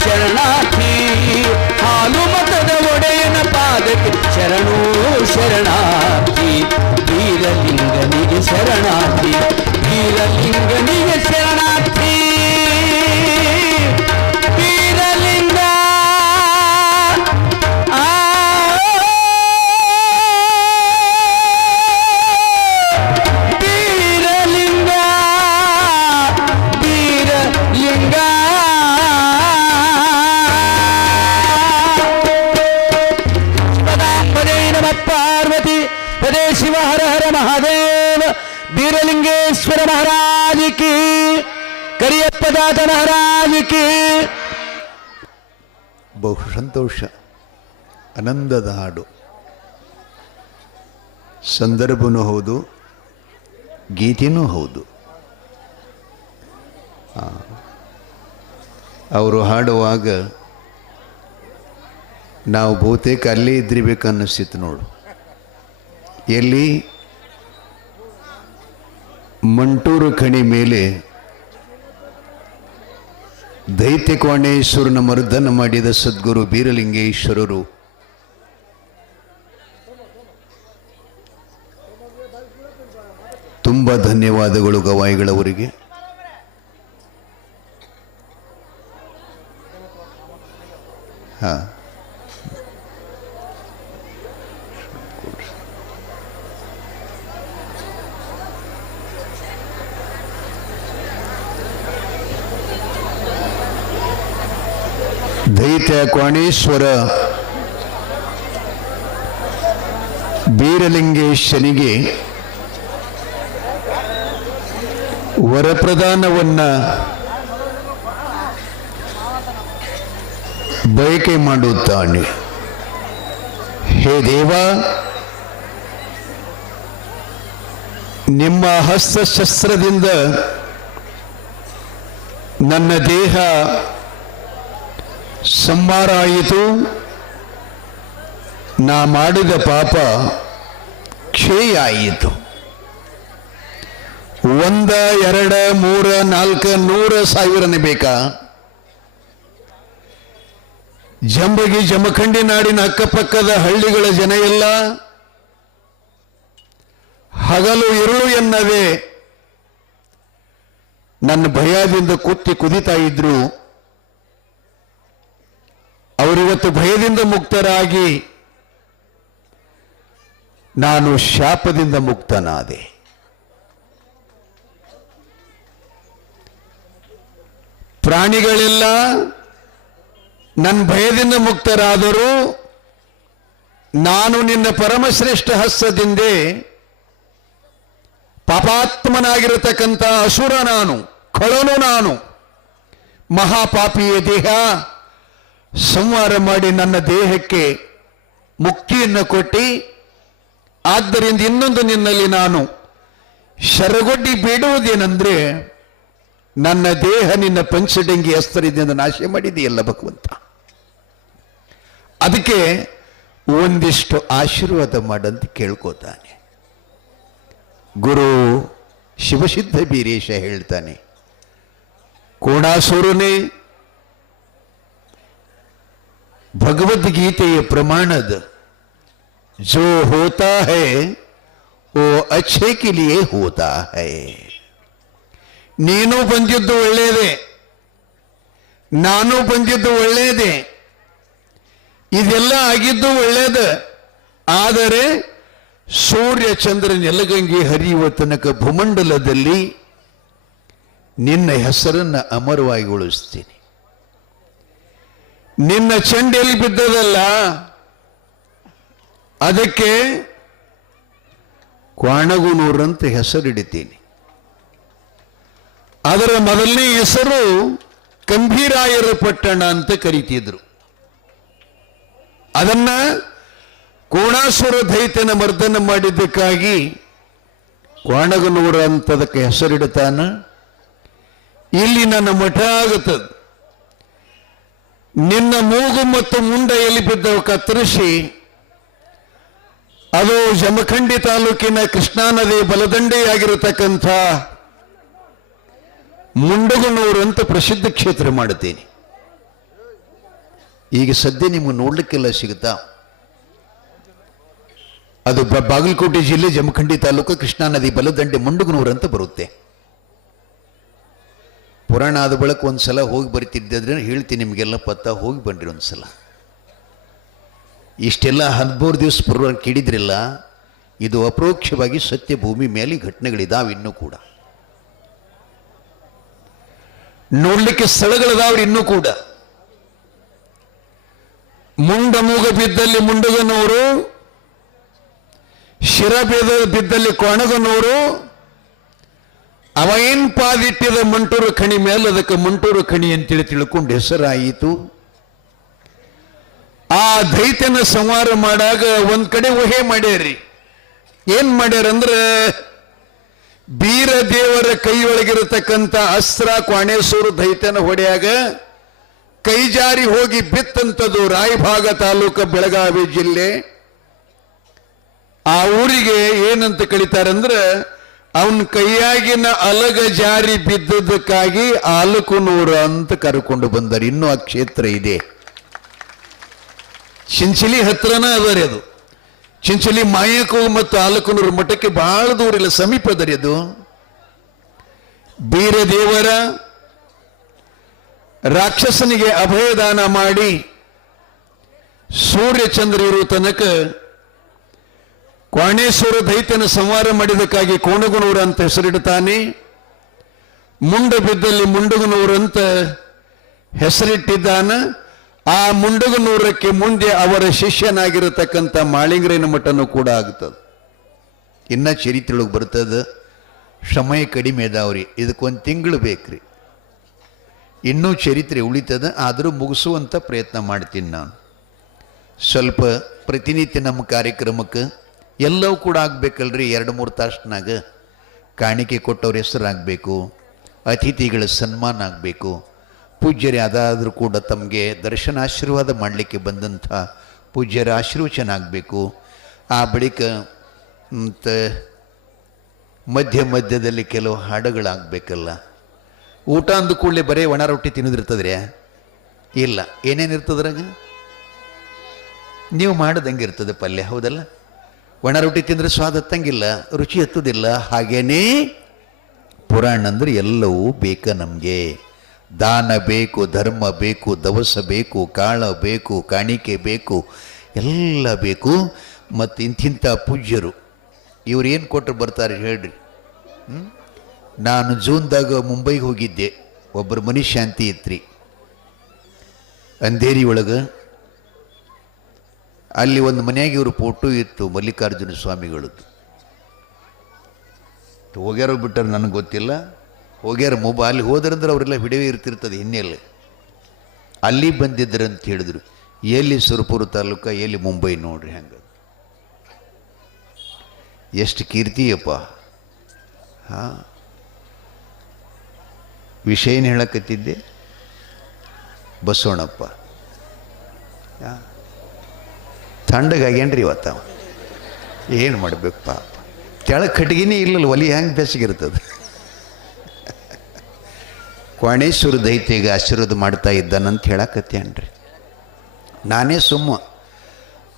ಶರಣಾರ್ಥಿ. ಹಾಲು ಮತದ ಒಡೆಯನ ಪಾದಕ್ಕೆ ಶರಣೋ ಶರಣಾರ್ಥಿ. ವೀರಲಿಂಗನಿಗೆ ಶರಣಾರ್ಥಿ, ವೀರಲಿಂಗನಿಗೆ ಶರಣಾರ್ಥಿ. ವೀರಲಿಂಗ ಆ ವೀರಲಿಂಗ, ವೀರಲಿಂಗ. ಪದೇ ನಮಃ ಪಾರ್ವತಿ ಪದೇ ಶಿವ ಹರ ಹರ ಮಹಾದೇವ. ಬೀರಲಿಂಗೇಶ್ವರ ಮಹಾರಾಜ ಕಿ, ಕರಿಯಪ್ಪದಾತ ಮಹಾರಾಜ ಕಿ. ಬಹು ಸಂತೋಷ, ಆನಂದದ ಹಾಡು. ಸಂದರ್ಭನೂ ಹೌದು, ಗೀತೆನೂ ಹೌದು. ಅವರು ಹಾಡುವಾಗ ನಾವು ಬಹುತೇಕ ಅಲ್ಲೇ ಇದ್ದಿರ್ಬೇಕನ್ನಿಸ್ತಿತ್ತು ನೋಡು. ಎಲ್ಲಿ? ಮಂಟೂರು ಖಣಿ ಮೇಲೆ ದೈತ್ಯಕೋಣೇಶ್ವರನ ಮರ್ದನ ಮಾಡಿದ ಸದ್ಗುರು ಬೀರಲಿಂಗೇಶ್ವರರು ತುಂಬ ಧನ್ಯವಾದಗಳು ಗವಾಯಿಗಳವರಿಗೆ. ಹಾಂ, ದೈತ್ಯ ಕೋಣೇಶ್ವರ ಬೀರಲಿಂಗೇಶನಿಗೆ ವರಪ್ರದಾನವನ್ನ ಬಯಕೆ ಮಾಡುತ್ತಾನೆ. ಹೇ ದೇವ, ನಿಮ್ಮ ಹಸ್ತಶಸ್ತ್ರದಿಂದ ನನ್ನ ದೇಹ ಸಂಹಾರ ಆಯಿತು. ನಾ ಮಾಡಿದ ಪಾಪ ಕ್ಷಯ ಆಯಿತು. 1, 2, 3, 4, 100,000 ಬೇಕಾ? ಜಂಬಗಿ ಜಮಖಂಡಿ ನಾಡಿನ ಅಕ್ಕಪಕ್ಕದ ಹಳ್ಳಿಗಳ ಜನ ಎಲ್ಲ ಹಗಲು ಇರುಳು ಎನ್ನದೆ ನನ್ನ ಭಯದಿಂದ ಕುದಿತಾ ಇದ್ರು. ಅವರಿವತ್ತು ಭಯದಿಂದ ಮುಕ್ತರಾಗಿ ನಾನು ಶಾಪದಿಂದ ಮುಕ್ತನಾದೆ. ಪ್ರಾಣಿಗಳೆಲ್ಲ ನನ್ನ ಭಯದಿಂದ ಮುಕ್ತರಾದರೂ ನಾನು ನಿನ್ನ ಪರಮಶ್ರೇಷ್ಠ ಹಸ್ತದಿಂದೆ ಪಾಪಾತ್ಮನಾಗಿರತಕ್ಕಂಥ ಅಸುರ ನಾನು, ಖಳನು ನಾನು, ಮಹಾಪಾಪಿಯ ದೇಹ ಸಂಹಾರ ಮಾಡಿ ನನ್ನ ದೇಹಕ್ಕೆ ಮುಕ್ತಿಯನ್ನು ಕೊಟ್ಟು, ಆದ್ದರಿಂದ ಇನ್ನೊಂದು ನಿನ್ನಲ್ಲಿ ನಾನು ಶರಗೊಡ್ಡಿ ಬೇಡುವುದೇನೆಂದ್ರೆ, ನನ್ನ ದೇಹ ನಿನ್ನ ಪಂಚಡಂಗಿ ಅಸ್ತ್ರದಿಂದ ನಾಶ ಮಾಡಿದೆಯಲ್ಲ ಭಗವಂತ, ಅದಕ್ಕೆ ಒಂದಿಷ್ಟು ಆಶೀರ್ವಾದ ಮಾಡಂತ ಕೇಳ್ಕೋತಾನೆ. ಗುರು ಶಿವಸಿದ್ಧ ಬೀರೇಶ ಹೇಳ್ತಾನೆ, ಕೋಣಾಸುರನೇ ಭಗವದ್ಗೀತೆಯ ಪ್ರಮಾಣದ ಜೋ ಹೋತಾ ಹೈ ಓ ಅಚ್ಛೆ ಕೆ ಲಿಯೇ ಹೋತಾ ಹೈ. ನೀನು ಬಂದಿದ್ದು ಒಳ್ಳೆಯದೇ, ನಾನು ಬಂದಿದ್ದು ಒಳ್ಳೆಯದೇ, ಇದೆಲ್ಲ ಆಗಿದ್ದು ಒಳ್ಳೆಯದು. ಆದರೆ ಸೂರ್ಯ ಚಂದ್ರ ನೆಲಗಂಗೆ ಹರಿಯುವ ತನಕ ಭೂಮಂಡಲದಲ್ಲಿ ನಿನ್ನ ಹೆಸರನ್ನು ಅಮರವಾಗಿ ಉಳಿಸ್ತೀನಿ. ನಿನ್ನ ಚಂಡೆಯಲ್ಲಿ ಬಿದ್ದದಲ್ಲ, ಅದಕ್ಕೆ ಕ್ವಾಣಗುನೂರಂತ ಹೆಸರಿಡಿತೀನಿ. ಅದರ ಮೊದಲನೇ ಹೆಸರು ಕಂಭೀರಾಯರ ಪಟ್ಟಣ ಅಂತ ಕರೀತಿದ್ರು. ಅದನ್ನ ಕೋಣಾಸುರ ದೈತ್ಯನ ಮರ್ದನ ಮಾಡಿದ್ದಕ್ಕಾಗಿ ಕ್ವಾಣಗನೂರ ಅಂತದಕ್ಕೆ ಹೆಸರಿಡ್ತಾನ. ಇಲ್ಲಿ ನನ್ನ ಮಠ ಆಗುತ್ತದೆ. ನಿನ್ನ ಮೂಗು ಮತ್ತು ಮುಂಡ ಎಲ್ಲಿ ಬಿದ್ದವು ಕತ್ತರಿಸಿ ಅದು ಜಮಖಂಡಿ ತಾಲೂಕಿನ ಕೃಷ್ಣಾ ನದಿ ಬಲದಂಡೆಯಾಗಿರತಕ್ಕಂಥ ಮುಂಡಗನೂರು ಅಂತ ಪ್ರಸಿದ್ಧ ಕ್ಷೇತ್ರ ಮಾಡುತ್ತೇನೆ. ಈಗ ಸದ್ಯ ನಿಮಗೆ ನೋಡ್ಲಿಕ್ಕೆಲ್ಲ ಸಿಗುತ್ತಾ? ಅದು ಬಾಗಲಕೋಟೆ ಜಿಲ್ಲೆ ಜಮಖಂಡಿ ತಾಲೂಕು ಕೃಷ್ಣಾ ನದಿ ಬಲದಂಡೆ ಮುಂಡಗನೂರು ಅಂತ ಬರುತ್ತೆ. ಪುರಾಣ ಆದ ಬಳಿಕ ಒಂದ್ಸಲ ಹೋಗಿ ಬರ್ತಿದ್ದರೆ ಹೇಳ್ತೀನಿ ನಿಮಗೆಲ್ಲ ಪತ್ತ, ಹೋಗಿ ಬನ್ರಿ ಒಂದ್ಸಲ. ಇಷ್ಟೆಲ್ಲ 13 ದಿವಸ ಪುರಾಣ ಕೇಳಿದ್ರಿಲ್ಲ, ಇದು ಅಪರೋಕ್ಷವಾಗಿ ಸತ್ಯ ಭೂಮಿ ಮೇಲೆ ಘಟನೆಗಳಿದಾವೆ. ಇನ್ನೂ ಕೂಡ ನೋಡ್ಲಿಕ್ಕೆ ಸ್ಥಳಗಳಿದಾವ್ರಿ ಇನ್ನೂ ಕೂಡ. ಮುಂಡ ಮೂಗ ಬಿದ್ದಲ್ಲಿ ಮುಂಡಗನೂರು, ಶಿರ ಬಿದ್ದಲ್ಲಿ ಕೊಣಗನೂರು, ಅವ ಏನ್ ಪಾದಿಟ್ಟಿದ ಮಂಟೂರು ಖಣಿ ಮೇಲೆ ಅದಕ್ಕೆ ಮಂಟೂರು ಖಣಿ ಅಂತೇಳಿ ತಿಳ್ಕೊಂಡು ಹೆಸರಾಯಿತು. ಆ ದೈತ್ಯನ ಸಂಹಾರ ಮಾಡಾಗ ಒಂದ್ ಕಡೆ ಊಹೆ ಮಾಡ್ಯಾರ್ರಿ. ಏನ್ ಮಾಡ್ಯಾರಂದ್ರೆ, ಬೀರ ದೇವರ ಕೈಯೊಳಗಿರತಕ್ಕಂಥ ಅಸ್ತ್ರ ಕ್ವಾಣೇಶ್ವರ ದೈತ್ಯನ ಹೊಡೆಯಾಗ ಕೈ ಜಾರಿ ಹೋಗಿ ಬಿತ್ತಂಥದ್ದು ರಾಯಭಾಗ ತಾಲೂಕು ಬೆಳಗಾವಿ ಜಿಲ್ಲೆ. ಆ ಊರಿಗೆ ಏನಂತ ಕರೀತಾರಂದ್ರೆ, ಅವನ ಕೈಯಾಗಿನ ಅಲಗ ಜಾರಿ ಬಿದ್ದದಕ್ಕಾಗಿ ಆಲಕುನೂರು ಅಂತ ಕರ್ಕೊಂಡು ಬಂದರು. ಇನ್ನೂ ಆ ಕ್ಷೇತ್ರ ಇದೆ, ಚಿಂಚಲಿ ಹತ್ರನ ಅದರಿ. ಅದು ಚಿಂಚಲಿ ಮಾಯಕು ಮತ್ತು ಆಲಕುನೂರು ಮಠಕ್ಕೆ ಬಹಳ ದೂರ ಇಲ್ಲ, ಸಮೀಪದರಿ. ಅದು ಬೀರದೇವರ ರಾಕ್ಷಸನಿಗೆ ಅಭಯದಾನ ಮಾಡಿ ಸೂರ್ಯಚಂದ್ರ ಇರುವ ತನಕ ಕ್ವಾಣೇಶ್ವರ ದೈತ್ಯನ ಸಂಹಾರ ಮಾಡಿದಕ್ಕಾಗಿ ಕೋಣಗನೂರು ಅಂತ ಹೆಸರಿಡ್ತಾನೆ. ಮುಂಡ ಬಿದ್ದಲ್ಲಿ ಮುಂಡಗನೂರು ಅಂತ ಹೆಸರಿಟ್ಟಿದ್ದಾನ. ಆ ಮುಂಡಗನೂರಕ್ಕೆ ಮುಂದೆ ಅವರ ಶಿಷ್ಯನಾಗಿರತಕ್ಕಂಥ ಮಾಳಿಂಗರೇನ ಮಠನೂ ಕೂಡ ಆಗ್ತದೆ. ಇನ್ನ ಚರಿತ್ರೆಯೊಳಗೆ ಬರ್ತದೆ. ಸಮಯ ಕಡಿಮೆ ಅದಾವ್ರಿ, ಇದಕ್ಕೊಂದು ತಿಂಗಳು ಬೇಕ್ರಿ. ಇನ್ನೂ ಚರಿತ್ರೆ ಉಳಿತದ, ಆದರೂ ಮುಗಿಸುವಂಥ ಪ್ರಯತ್ನ ಮಾಡ್ತೀನಿ ನಾನು. ಸ್ವಲ್ಪ ಪ್ರತಿನಿತ್ಯ ನಮ್ಮ ಕಾರ್ಯಕ್ರಮಕ್ಕೆ ಎಲ್ಲವೂ ಕೂಡ ಆಗಬೇಕಲ್ರಿ. 2-3 ತಾಸಿನಾಗ ಕಾಣಿಕೆ ಕೊಟ್ಟವ್ರ ಹೆಸರಾಗಬೇಕು, ಅತಿಥಿಗಳ ಸನ್ಮಾನ ಆಗಬೇಕು, ಪೂಜ್ಯರೇ ಅದಾದರೂ ಕೂಡ ತಮಗೆ ದರ್ಶನ ಆಶೀರ್ವಾದ ಮಾಡಲಿಕ್ಕೆ ಬಂದಂಥ ಪೂಜ್ಯರ ಆಶೀರ್ವಚನ ಆಗಬೇಕು. ಆ ಬಳಿಕ ಮಧ್ಯದಲ್ಲಿ ಕೆಲವು ಹಾಡುಗಳಾಗಬೇಕಲ್ಲ. ಊಟ ಅಂದ ಕೂಡಲೇ ಬರೀ ಒಣ ರೊಟ್ಟಿ ತಿನ್ನೋದಿರ್ತದ್ರಿ? ಇಲ್ಲ, ಏನೇನಿರ್ತದ್ರಾಗ ನೀವು ಮಾಡೋದಂಗೆ ಇರ್ತದೆ ಪಲ್ಯ, ಹೌದಲ್ಲ? ಒಣ ರೊಟ್ಟಿ ತಿಂದರೆ ಸ್ವಾದ ಹತ್ತಂಗಿಲ್ಲ, ರುಚಿ ಹತ್ತೋದಿಲ್ಲ. ಹಾಗೇನೇ ಪುರಾಣ ಅಂದರೆ ಎಲ್ಲವೂ ಬೇಕು ನಮಗೆ. ದಾನ ಬೇಕು, ಧರ್ಮ ಬೇಕು, ದವಸ ಬೇಕು, ಕಾಳ ಬೇಕು, ಕಾಣಿಕೆ ಬೇಕು, ಎಲ್ಲ ಬೇಕು. ಮತ್ತು ಇಂತಿಂಥ ಪೂಜ್ಯರು ಇವ್ರು ಏನು ಕೊಟ್ಟರು ಬರ್ತಾರೆ ಹೇಳ್ರಿ. ನಾನು ಜೂನ್ದಾಗ ಮುಂಬೈಗೆ ಹೋಗಿದ್ದೆ. ಒಬ್ಬರು ಮನುಷ್ಯ ಶಾಂತಿ ಇತ್ರಿ ಅಂಧೇರಿ ಒಳಗೆ. ಅಲ್ಲಿ ಒಂದು ಮನೆಯಾಗ ಇವರು ಫೋಟೋ ಇತ್ತು ಮಲ್ಲಿಕಾರ್ಜುನ ಸ್ವಾಮಿಗಳದ್ದು. ಹೋಗ್ಯಾರೋ ಬಿಟ್ಟಾರ ನನಗೆ ಗೊತ್ತಿಲ್ಲ. ಹೋಗ್ಯಾರ ಅಲ್ಲಿ ಹೋದ್ರಂದ್ರೆ ಅವರೆಲ್ಲ ವಿಡಿಯೋ ಇರ್ತಿರ್ತದೆ ಹಿನ್ನೆಲೆ. ಅಲ್ಲಿ ಬಂದಿದ್ರು ಅಂತ ಹೇಳಿದ್ರು. ಎಲ್ಲಿ ಸುರಪುರ ತಾಲೂಕ, ಎಲ್ಲಿ ಮುಂಬೈ ನೋಡ್ರಿ. ಹಂಗೆ ಎಷ್ಟು ಕೀರ್ತಿಯಪ್ಪ. ಹಾಂ, ವಿಷಯ ಏನು ಹೇಳಕತ್ತಿದ್ದೆ? ಬಸವಣ್ಣಪ್ಪ ತಣ್ಣಗಾಗ್ಯಾನ್ರಿ ಇವತ್ತ. ಏನು ಮಾಡಬೇಕು ಪಾಪ, ಕೆಳಗೆ ಕಟ್ಗಿನೇ ಇಲ್ಲಲ್ಲ, ಒಲಿ ಹೆಂಗೆ ಬೆಸಗಿರ್ತದೆ. ಕೋಣೇಶ್ವರ ದೈತ್ಯಗೆ ಆಶೀರ್ವಾದ ಮಾಡ್ತಾ ಇದ್ದಾನಂತ ಹೇಳಕತ್ತೇನ್ರಿ. ನಾನೇ ಸುಮ್ಮ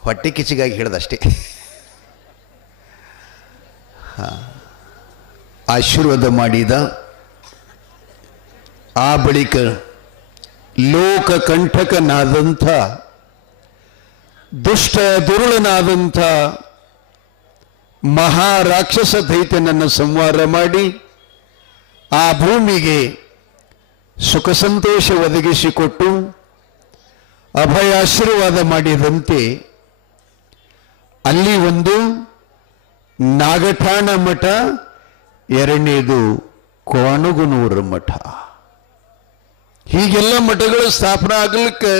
ಹೊಟ್ಟೆ ಕಿಚಿಗಾಗಿ ಹೇಳ್ದಷ್ಟೇ. ಆಶೀರ್ವಾದ ಮಾಡಿದ. ಆ ಬಳಿಕ ಲೋಕ ಕಂಠಕನಾದಂಥ ದುಷ್ಟ ದುರುಳನಾದಂಥ ಮಹಾರಾಕ್ಷಸ ದೈತ್ಯನನ್ನು ಸಂಹಾರ ಮಾಡಿ ಆ ಭೂಮಿಗೆ ಸುಖ ಸಂತೋಷ ಒದಗಿಸಿಕೊಟ್ಟು ಅಭಯ ಆಶೀರ್ವಾದ ಮಾಡಿದಂತೆ ಅಲ್ಲಿ ಒಂದು ನಾಗಠಾಣ ಮಠ, ಎರಡನೇದು ಕೋಣಗುನೂರ ಮಠ. ಹೀಗೆಲ್ಲ ಮಠಗಳು ಸ್ಥಾಪನೆ ಆಗಲಿಕ್ಕೆ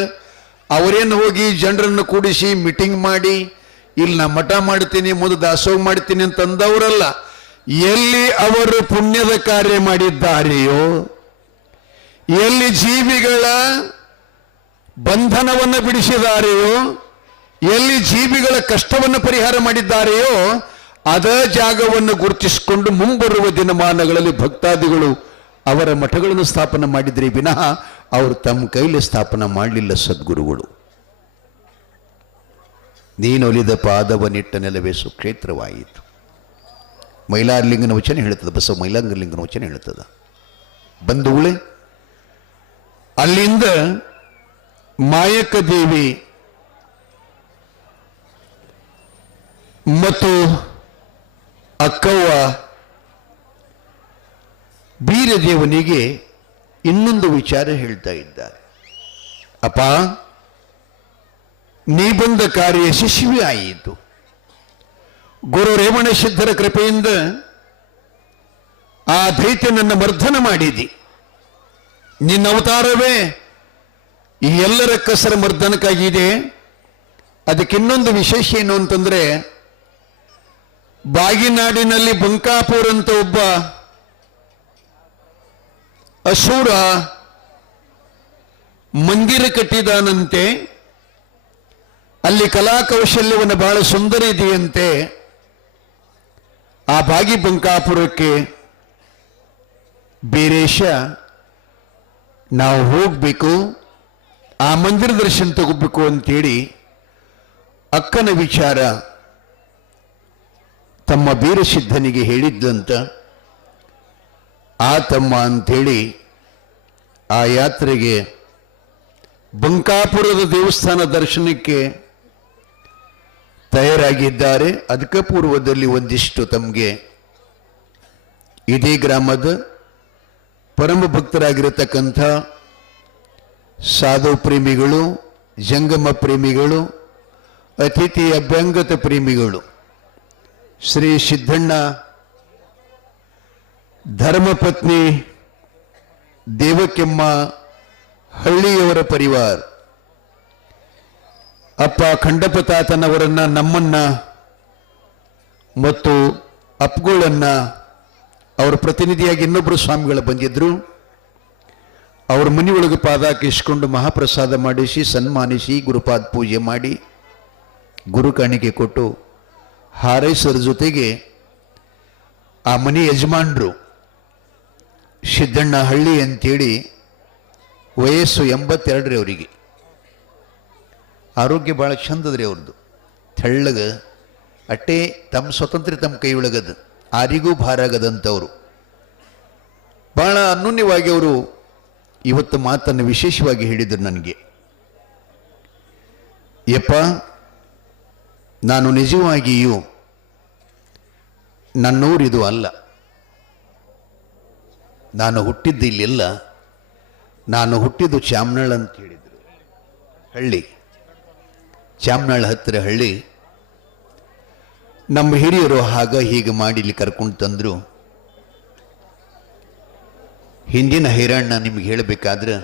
ಅವರೇನು ಹೋಗಿ ಜನರನ್ನು ಕೂಡಿಸಿ ಮೀಟಿಂಗ್ ಮಾಡಿ ಇಲ್ಲಿ ನಾ ಮಠ ಮಾಡ್ತೀನಿ, ಮುಂದೆ ದಾಸೋಹ ಮಾಡ್ತೀನಿ ಅಂತಂದವರಲ್ಲ. ಎಲ್ಲಿ ಅವರು ಪುಣ್ಯದ ಕಾರ್ಯ ಮಾಡಿದ್ದಾರೆಯೋ, ಎಲ್ಲಿ ಜೀವಿಗಳ ಬಂಧನವನ್ನು ಬಿಡಿಸಿದಾರೆಯೋ, ಎಲ್ಲಿ ಜೀವಿಗಳ ಕಷ್ಟವನ್ನು ಪರಿಹಾರ ಮಾಡಿದ್ದಾರೆಯೋ ಅದ ಜಾಗವನ್ನು ಗುರುತಿಸಿಕೊಂಡು ಮುಂಬರುವ ದಿನಮಾನಗಳಲ್ಲಿ ಭಕ್ತಾದಿಗಳು ಅವರ ಮಠಗಳನ್ನು ಸ್ಥಾಪನೆ ಮಾಡಿದ್ರಿ ವಿನಃ ಅವರು ತಮ್ಮ ಕೈಲಿ ಸ್ಥಾಪನೆ ಮಾಡಲಿಲ್ಲ. ಸದ್ಗುರುಗಳು ನೀನೊಲಿದ ಪಾದವನಿಟ್ಟ ನೆಲವೇ ಸುಕ್ಷೇತ್ರವಾಯಿತು. ಮೈಲಾರಲಿಂಗನ ವಚನ ಹೇಳುತ್ತದೆ, ಬಸವ ಮೈಲಾರಲಿಂಗನ ವಚನ ಹೇಳುತ್ತದೆ. ಬಂಧುಗಳೇ, ಅಲ್ಲಿಂದ ಮಾಯಕ್ಕ ದೇವಿ ಮತ್ತು ಅಕ್ಕವ್ವ ಬೀರದೇವನಿಗೆ ಇನ್ನೊಂದು ವಿಚಾರ ಹೇಳ್ತಾ ಇದ್ದಾರೆ. ಅಪ್ಪ, ನೀ ಬಂದ ಕಾರ್ಯ ಯಶಸ್ವಿ ಆಯಿತು. ಗುರು ರೇವಣ ಸಿದ್ಧರ ಕೃಪೆಯಿಂದ ಆ ದೈತ್ಯನನ್ನು ಮರ್ದನ ಮಾಡಿದಿ. ನಿನ್ನ ಅವತಾರವೇ ಈ ಎಲ್ಲರ ಕಸರ ಮರ್ದನಕ್ಕಾಗಿದೆ. ಅದಕ್ಕಿನ್ನೊಂದು ವಿಶೇಷ ಏನು ಅಂತಂದ್ರೆ, ಬಾಗಿನಾಡಿನಲ್ಲಿ ಬಂಕಾಪುರ ಅಂತ ಒಬ್ಬ ಅಸುರ ಮಂದಿರ ಕಟ್ಟಿದಾನಂತೆ. ಅಲ್ಲಿ ಕಲಾಕೌಶಲ್ಯವನ್ನು ಬಹಳ ಸುಂದರ ಇದೆಯಂತೆ. ಆ ಬಾಗಿ ಬಂಕಾಪುರಕ್ಕೆ ಬೀರೇಶ ನಾವು ಹೋಗ್ಬೇಕು, ಆ ಮಂದಿರ ದರ್ಶನ ತಗೋಬೇಕು ಅಂತೇಳಿ ಅಕ್ಕನ ವಿಚಾರ ತಮ್ಮ ಬೀರಸಿದ್ಧನಿಗೆ ಹೇಳಿದ್ದಂತ. ಆ ತಮ್ಮ ಅಂಥೇಳಿ ಆ ಯಾತ್ರೆಗೆ ಬಂಕಾಪುರದ ದೇವಸ್ಥಾನ ದರ್ಶನಕ್ಕೆ ತಯಾರಾಗಿದ್ದಾರೆ. ಅದಕ್ಕೆ ಪೂರ್ವದಲ್ಲಿ ಒಂದಿಷ್ಟು ತಮಗೆ ಇದೇ ಗ್ರಾಮದ ಪರಮ ಭಕ್ತರಾಗಿರತಕ್ಕಂಥ ಸಾಧು ಪ್ರೇಮಿಗಳು, ಜಂಗಮ ಪ್ರೇಮಿಗಳು, ಅತಿಥಿ ಅಭ್ಯಂಗತ ಪ್ರೇಮಿಗಳು ಶ್ರೀ ಸಿದ್ಧಣ್ಣ ಧರ್ಮಪತ್ನಿ ದೇವಕೆಮ್ಮ ಹಳ್ಳಿಯವರ ಪರಿವಾರ, ಅಪ್ಪ ಖಂಡಪ್ಪ ತಾತನವರನ್ನ, ನಮ್ಮನ್ನ ಮತ್ತು ಅಪ್ಪುಗಳನ್ನ ಅವರ ಪ್ರತಿನಿಧಿಯಾಗಿ ಇನ್ನೊಬ್ಬರು ಸ್ವಾಮಿಗಳು ಬಂದಿದ್ರು. ಅವ್ರ ಮನೆಯೊಳಗೆ ಪಾದಕ್ಕೆ ಇಸ್ಕೊಂಡು ಮಹಾಪ್ರಸಾದ ಮಾಡಿಸಿ ಸನ್ಮಾನಿಸಿ ಗುರುಪಾದ ಪೂಜೆ ಮಾಡಿ ಗುರು ಕಾಣಿಕೆ ಕೊಟ್ಟು ಹಾರೈಸೋದ್ರ ಜೊತೆಗೆ ಆ ಮನೆ ಯಜಮಾನರು ಸಿದ್ದಣ್ಣ ಹಳ್ಳಿ ಅಂತೇಳಿ ವಯಸ್ಸು 82 ಅವರಿಗೆ. ಆರೋಗ್ಯ ಭಾಳ ಚಂದದ್ರಿ ಅವ್ರದ್ದು, ತೆಳ್ಳಗ, ಅಟ್ಟೆ ತಮ್ಮ ಸ್ವತಂತ್ರ ತಮ್ಮ ಕೈ ಒಳಗದ, ಆರಿಗೂ ಭಾರ ಆಗದಂಥವ್ರು. ಭಾಳ ಅನ್ಯೋನ್ಯವಾಗಿ ಅವರು ಇವತ್ತು ಮಾತನ್ನು ವಿಶೇಷವಾಗಿ ಹೇಳಿದರು ನನಗೆ. ಯಪ್ಪ, ನಾನು ನಿಜವಾಗಿಯೂ ನನ್ನೂರಿದು ಅಲ್ಲ, ನಾನು ಹುಟ್ಟಿದ್ದು ಇಲ್ಲೆಲ್ಲ, ನಾನು ಹುಟ್ಟಿದ್ದು ಚಾಮನಾಳ ಅಂತ ಹೇಳಿದರು. ಹಳ್ಳಿ ಚಾಮನಾಳ ಹತ್ತಿರ ಹಳ್ಳಿ. ನಮ್ಮ ಹಿರಿಯರು ಹೀಗೆ ಮಾಡಿ ಇಲ್ಲಿ ಕರ್ಕೊಂಡು ತಂದರು. ಹಿಂದಿನ ಹೈರಾಣ ನಿಮ್ಗೆ ಹೇಳಬೇಕಾದ್ರೆ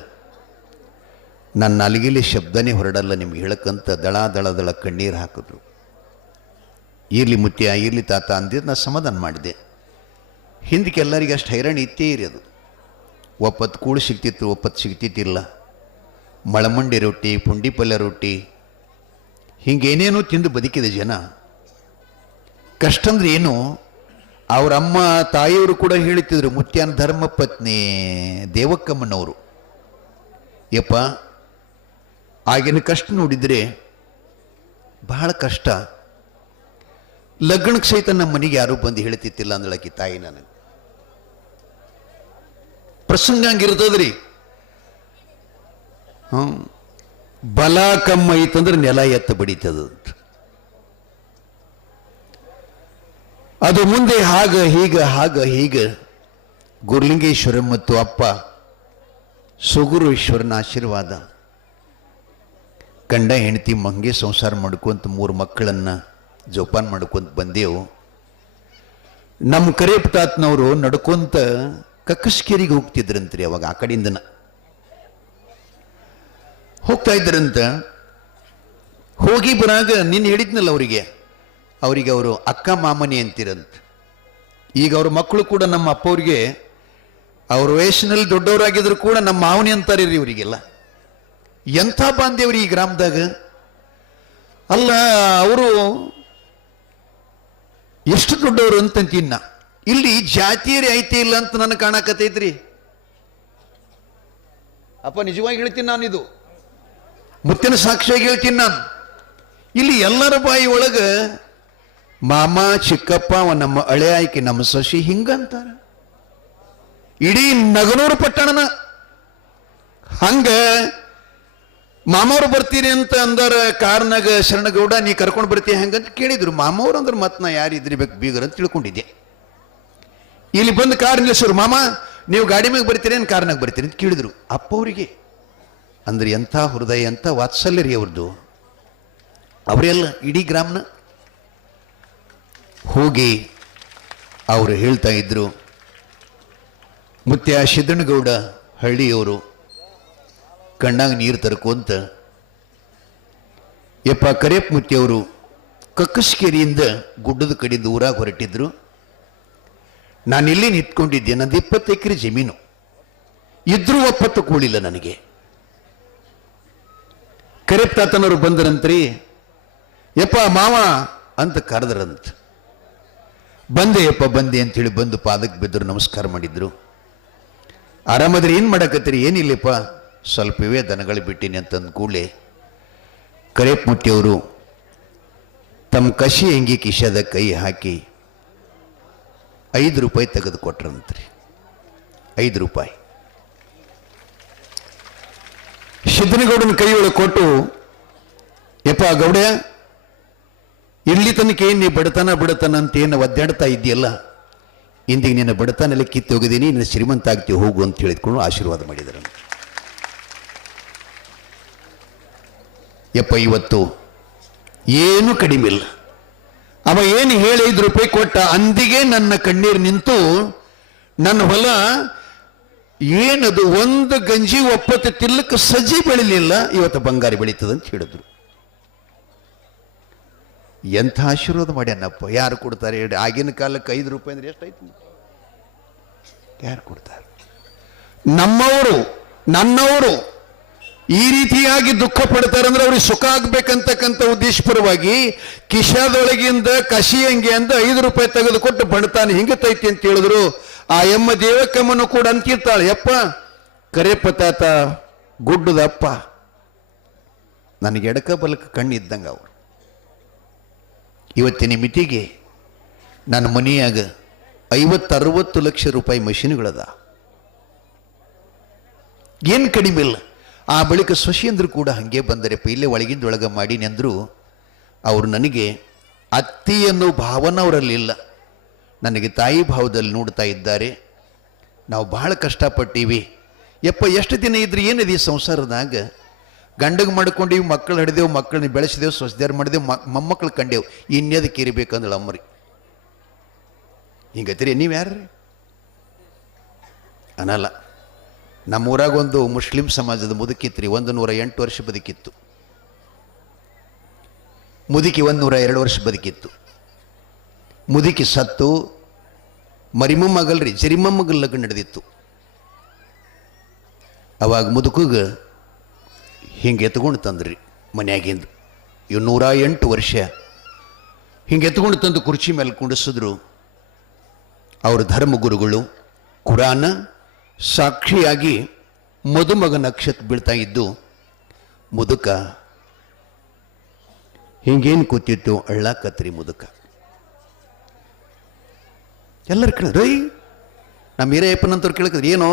ನನ್ನ ನಾಲಿಗೆಯಲ್ಲಿ ಶಬ್ದನೇ ಹೊರಡಲ್ಲ ನಿಮ್ಗೆ ಹೇಳಕ್ಕಂತ ದಳ ದಳ ದಳ ಕಣ್ಣೀರು ಹಾಕಿದ್ರು. ಇರಲಿ ಮುತ್ಯ, ಇರಲಿ ತಾತ ಅಂದಿದ್ದು ನಾನು ಸಮಾಧಾನ ಮಾಡಿದೆ. ಹಿಂದಕ್ಕೆ ಎಲ್ಲರಿಗೆ ಅಷ್ಟು ಹೈರಾಣ ಇತ್ತೇ ಇರೋದು. ಒಪ್ಪತ್ತು ಕೂಳು ಸಿಗ್ತಿತ್ತು, ಒಪ್ಪತ್ತು ಸಿಗ್ತಿತ್ತಿಲ್ಲ. ಮಳಮಂಡಿ ರೊಟ್ಟಿ, ಪುಂಡಿ ಪಲ್ಯ ರೊಟ್ಟಿ, ಹಿಂಗೇನೇನೋ ತಿಂದು ಬದುಕಿದ ಜನ. ಕಷ್ಟ ಅಂದ್ರೆ ಏನು? ಅವ್ರ ಅಮ್ಮ ತಾಯಿಯವರು ಕೂಡ ಹೇಳ್ತಿದ್ರು, ಮುತ್ಯಾನ ಧರ್ಮಪತ್ನಿ ದೇವಕ್ಕಮ್ಮನವರು. ಯಪ್ಪ, ಆಗಿನ ಕಷ್ಟ ನೋಡಿದರೆ ಬಹಳ ಕಷ್ಟ. ಲಗ್ನಕ್ಕೆ ಸಹಿತ ನಮ್ಮ ಮನೆಗೆ ಯಾರೂ ಬಂದು ಹೇಳ್ತಿತ್ತಿಲ್ಲ ಅಂದಳಕಿ ತಾಯಿ. ನನಗೆ ಪ್ರಸಂಗ ಹಂಗಿರ್ತದ್ರಿ. ಬಲ ಕಮ್ಮ ಐತಂದ್ರೆ ನೆಲ ಎತ್ತ ಬಡಿತದ. ಅದು ಮುಂದೆ ಹೀಗ ಗುರುಲಿಂಗೇಶ್ವರ ಮತ್ತು ಅಪ್ಪ ಸುಗುರುಶ್ವರನ ಆಶೀರ್ವಾದ, ಗಂಡ ಹೆಂಡತಿ ಮಂಗೆ ಸಂಸಾರ ಮಾಡ್ಕೊಂತ 3 ಮಕ್ಕಳನ್ನ ಜೋಪಾನ ಮಾಡ್ಕೊಂತ ಬಂದೆವು. ನಮ್ಮ ಕರೇಪ್ ತಾತನವರು ನಡ್ಕೊಂತ ಕಕ್ಕಸ್ಕೇರಿಗೆ ಹೋಗ್ತಿದ್ರಂತ್ರಿ. ಅವಾಗ ಆ ಕಡೆಯಿಂದನ ಹೋಗ್ತಾ ಇದ್ರಂತ. ಹೋಗಿ ಬರಾಗ ನಿನ್ನ ಹೇಳಿದ್ನಲ್ಲ ಅವರಿಗೆ ಅವರು ಅಕ್ಕ ಮಾಮನಿ ಅಂತಿರಂತ. ಈಗ ಅವ್ರ ಮಕ್ಕಳು ಕೂಡ ನಮ್ಮ ಅಪ್ಪವ್ರಿಗೆ ಅವ್ರ ವಯಸ್ಸಿನಲ್ಲಿ ದೊಡ್ಡವರಾಗಿದ್ರು ಕೂಡ ನಮ್ಮ ಮಾವನಿ ಅಂತಾರ್ರಿ ಇವರಿಗೆಲ್ಲ. ಎಂಥ ಬಾಂಧವ್ರಿ ಈ ಗ್ರಾಮದಾಗ. ಅಲ್ಲ, ಅವರು ಎಷ್ಟು ದೊಡ್ಡವರು ಅಂತಂತೀನ. ಇಲ್ಲಿ ಜಾತಿಯರೇ ಐತೆ ಇಲ್ಲ ಅಂತ ನನಗೆ ಕಾಣಕತ್ತೈತ್ರಿ. ಅಪ್ಪ ನಿಜವಾಗಿ ಹೇಳ್ತೀನಿ ನಾನು, ಇದು ಮುತ್ತಿನ ಸಾಕ್ಷಿಯಾಗಿ ಹೇಳ್ತೀನಿ ನಾನು. ಇಲ್ಲಿ ಎಲ್ಲರ ಬಾಯಿ ಒಳಗ ಮಾಮ, ಚಿಕ್ಕಪ್ಪ, ನಮ್ಮ ಹಳೆ ಆಯ್ಕೆ, ನಮ್ಮ ಸಸಿ ಹಿಂಗಂತಾರ. ಇಡೀ ನಗನೂರು ಪಟ್ಟಣನ ಹಂಗ ಮಾಮವ್ರು ಬರ್ತೀರಿ ಅಂತ ಅಂದಾರ. ಕಾರ್ನಾಗ ಶರಣಗೌಡ ನೀ ಕರ್ಕೊಂಡು ಬರ್ತೀಯ ಹಂಗಂತ ಕೇಳಿದ್ರು. ಮಾಮವ್ರು ಅಂದ್ರೆ ಮತ್ ನಾ ಯಾರಿದ್ರಿ ಬೇಕು ಬೀಗರ್ ಅಂತ ತಿಳ್ಕೊಂಡಿದ್ದೆ. ಇಲ್ಲಿ ಬಂದು ಕಾರ್ ನಿಲ್ಲಿಸೋರು, ಮಾಮ ನೀವು ಗಾಡಿ ಮ್ಯಾಗ ಬರ್ತೀರಿ ಏನು ಕಾರ್ನಾಗ ಬರ್ತೀರಿ ಅಂತ ಕೇಳಿದ್ರು. ಅಪ್ಪವ್ರಿಗೆ ಅಂದ್ರೆ ಎಂಥ ಹೃದಯ, ಎಂಥ ವಾತ್ಸಲ್ಯ ರೀ ಅವ್ರದ್ದು. ಅವರೆಲ್ಲ ಇಡೀ ಗ್ರಾಮನ ಹೋಗಿ ಅವರು ಹೇಳ್ತಾ ಇದ್ರು. ಮುತ್ಯ ಸಿದ್ದಣ್ಣಗೌಡ ಹಳ್ಳಿಯವರು ಕಣ್ಣಾಗ ನೀರು ತರ್ಕೊಂತ, ಯಪ್ಪ ಕರೇಪ್ ಮುತ್ಯವರು ಕಕ್ಕಸ್ಕೇರಿಯಿಂದ ಗುಡ್ಡದ ಕಡೆಯಿಂದ ಊರಾಗ ಹೊರಟಿದ್ರು. ನಾನು ಇಲ್ಲಿ ನಿಂತ್ಕೊಂಡಿದ್ದೆ. ನಂದು 20 ಎಕರೆ ಜಮೀನು ಇದ್ರೂ ಒಪ್ಪತ್ತು ಕೂಳಿಲ್ಲ ನನಗೆ. ಕರೇಪ್ ತಾತನವರು ಬಂದರಂತ್ರಿ. ಯಪ್ಪ ಮಾವ ಅಂತ ಕರೆದ್ರಂತ. ಬಂದೆ ಯಪ್ಪ ಬಂದೆ ಅಂತೇಳಿ ಬಂದು ಪಾದಕ್ಕೆ ಬಿದ್ದರು, ನಮಸ್ಕಾರ ಮಾಡಿದ್ರು. ಆರಾಮದ್ರಿ, ಏನು ಮಾಡಕತ್ತೀರಿ? ಏನಿಲ್ಲಪ್ಪ, ಸ್ವಲ್ಪ ಇವೇ ದನಗಳು ಬಿಟ್ಟಿನಿ ಅಂತಂದು ಕೂಡಲೇ ಕರೇಪ್ ಮುಟ್ಟಿಯವರು ತಮ್ಮ ಕಸಿ ಹೆಂಗಿ ಕಿಶದ ಕೈ ಹಾಕಿ 5 ರೂಪಾಯಿ ತೆಗೆದು ಕೊಟ್ರಂತ್ರಿ. 5 ರೂಪಾಯಿ ಸಿದ್ದನಗೌಡನ ಕೈ ಒಳಗೆ ಕೊಟ್ಟು, ಯಪ್ಪ ಗೌಡ್ಯ, ಇಲ್ಲಿ ತನಕ ಏನು ನೀ ಬಡತನ ಅಂತ ಏನು ಒದ್ದಾಡ್ತಾ ಇದೆಯಲ್ಲ, ಇಂದಿಗೆ ನಿನ್ನ ಬಡತನೆಲ್ಲ ಕಿತ್ತು ಹೋಗಿದ್ದೀನಿ, ನಿನ್ನ ಶ್ರೀಮಂತ ಆಗ್ತೀವಿ ಹೋಗು ಅಂತ ಹೇಳಿದ್ಕೊಂಡು ಆಶೀರ್ವಾದ ಮಾಡಿದರು. ಯಪ್ಪ ಇವತ್ತು ಏನು ಕಡಿಮೆ ಇಲ್ಲ. ಅವ ಏನು ಹೇಳಿ 5 ರೂಪಾಯಿ ಕೊಟ್ಟ, ಅಂದಿಗೆ ನನ್ನ ಕಣ್ಣೀರು ನಿಂತು ನನ್ನ ಹೊಲ ಏನದು ಒಂದು ಗಂಜಿ ಒಪ್ಪತ್ತು ತಿಲ್ಲಕ್ಕೆ ಸಜ್ಜಿ ಬೆಳಿಲಿಲ್ಲ, ಇವತ್ತು ಬಂಗಾರ ಬೆಳೀತದೆ ಅಂತ ಹೇಳಿದ್ರು. ಎಂಥ ಆಶೀರ್ವಾದ ಮಾಡ್ಯಾನಪ್ಪ. ಯಾರು ಕೊಡ್ತಾರೆ ಹೇಳಿ? ಆಗಿನ ಕಾಲಕ್ಕೆ 5 ರೂಪಾಯಿ ಅಂದ್ರೆ ಎಷ್ಟಾಯ್ತು? ಯಾರು ಕೊಡ್ತಾರೆ? ನಮ್ಮವರು ನನ್ನವರು ಈ ರೀತಿಯಾಗಿ ದುಃಖ ಪಡ್ತಾರೆ ಅಂದ್ರೆ ಅವ್ರಿಗೆ ಸುಖ ಆಗ್ಬೇಕಂತಕ್ಕಂಥ ಉದ್ದೇಶಪರವಾಗಿ ಕಿಶಾದೊಳಗಿಂದ ಕಸಿಯಂಗೆ ಅಂದ 5 ರೂಪಾಯಿ ತೆಗೆದುಕೊಟ್ಟು ಬಣ್ತಾನೆ ಹಿಂಗತೈತಿ ಅಂತ ಹೇಳಿದ್ರು. ಆ ಎಮ್ಮ ದೇವಕ್ಕಮ್ಮನು ಕೂಡ ಅಂತಿರ್ತಾಳೆ, ಯಪ್ಪ ಕರೆಪ್ಪ ತಾತ ಗುಡ್ಡದಪ್ಪ, ನನಗೆ ಎಡಕ ಬಲಕ ಕಣ್ಣಿದ್ದಂಗೆ ಅವರು. ಇವತ್ತಿನ ಮಿತಿಗೆ ನನ್ನ ಮನೆಯಾಗ 50-60 ಲಕ್ಷ ರೂಪಾಯಿ ಮಷೀನ್ಗಳದ, ಏನು ಕಡಿಮೆ ಇಲ್ಲ. ಆ ಬಳಿಕ ಸೊಸೆಯಂದ್ರು ಕೂಡ ಹಾಗೆ ಬಂದರೆಪ್ಪ, ಇಲ್ಲೇ ಒಳಗಿಂದೊಳಗೆ ಮಾಡೀನಿ ಅಂದರು. ಅವರು ನನಗೆ ಅತ್ತಿ ಅನ್ನೋ ಭಾವನ ಅವರಲ್ಲಿಲ್ಲ, ನನಗೆ ತಾಯಿ ಭಾವದಲ್ಲಿ ನೋಡ್ತಾ ಇದ್ದಾರೆ. ನಾವು ಬಹಳ ಕಷ್ಟಪಟ್ಟೀವಿ ಯಪ್ಪ, ಎಷ್ಟು ದಿನ ಇದ್ರೆ ಏನಿದೆ ಈ ಸಂಸಾರದಾಗ, ಗಂಡಗೆ ಮಾಡ್ಕೊಂಡೀವಿ, ಮಕ್ಕಳು ಹಿಡಿದೆವು, ಮಕ್ಕಳನ್ನ ಬೆಳೆಸಿದೆವು, ಸ್ವಸ್ದಾರ ಮಾಡಿದೆವು, ಮೊಮ್ಮಕ್ಕಳು ಕಂಡೇವು, ಇನ್ನೇದಕ್ಕೆ ಇರಬೇಕಂದ್ರೆ ಅಮ್ಮರಿ ಹಿಂಗತ್ತೀರಿ. ನೀವು ಯಾರ್ರಿ ಅನ್ನಲ್ಲ. ನಮ್ಮೂರಾಗ ಒಂದು ಮುಸ್ಲಿಂ ಸಮಾಜದ ಮುದುಕಿತ್ರಿ, 108 ವರ್ಷ ಬದುಕಿತ್ತು. ಮುದುಕಿ 102 ವರ್ಷ ಬದುಕಿತ್ತು. ಮುದುಕಿ ಸತ್ತು ಮರಿಮಮ್ಮಗಲ್ರಿ ಜರಿಮಮ್ಮಗಲ್ ಲಗ್ನ ನಡೆದಿತ್ತು. ಅವಾಗ ಮುದುಕಗೆ ಹಿಂಗೆ ಎತ್ಕೊಂಡು ತಂದ್ರಿ ಮನ್ಯಾಗಿಂದ. ಇವು 108 ವರ್ಷ ಹಿಂಗೆ ಎತ್ಕೊಂಡು ತಂದು ಕುರ್ಚಿ ಮೇಲೆ ಕುಂಡಿಸಿದ್ರು. ಅವ್ರ ಧರ್ಮಗುರುಗಳು ಕುರಾನ ಸಾಕ್ಷಿಯಾಗಿ ಮದುಮಗ ನಕ್ಷತ್ರ ಬೀಳ್ತಾ ಇದ್ದು. ಮುದುಕ ಹಿಂಗೇನು ಕೂತಿತ್ತು, ಅಳ್ಳಾಕತ್ರಿ ಮುದುಕ. ಎಲ್ಲರೂ ಕೇಳಿದ್ರಿ, ನಮ್ಮ ಹಿರಿಯಪ್ಪನಂತವ್ರು ಕೇಳಿದ್ರಿ, ಏನೋ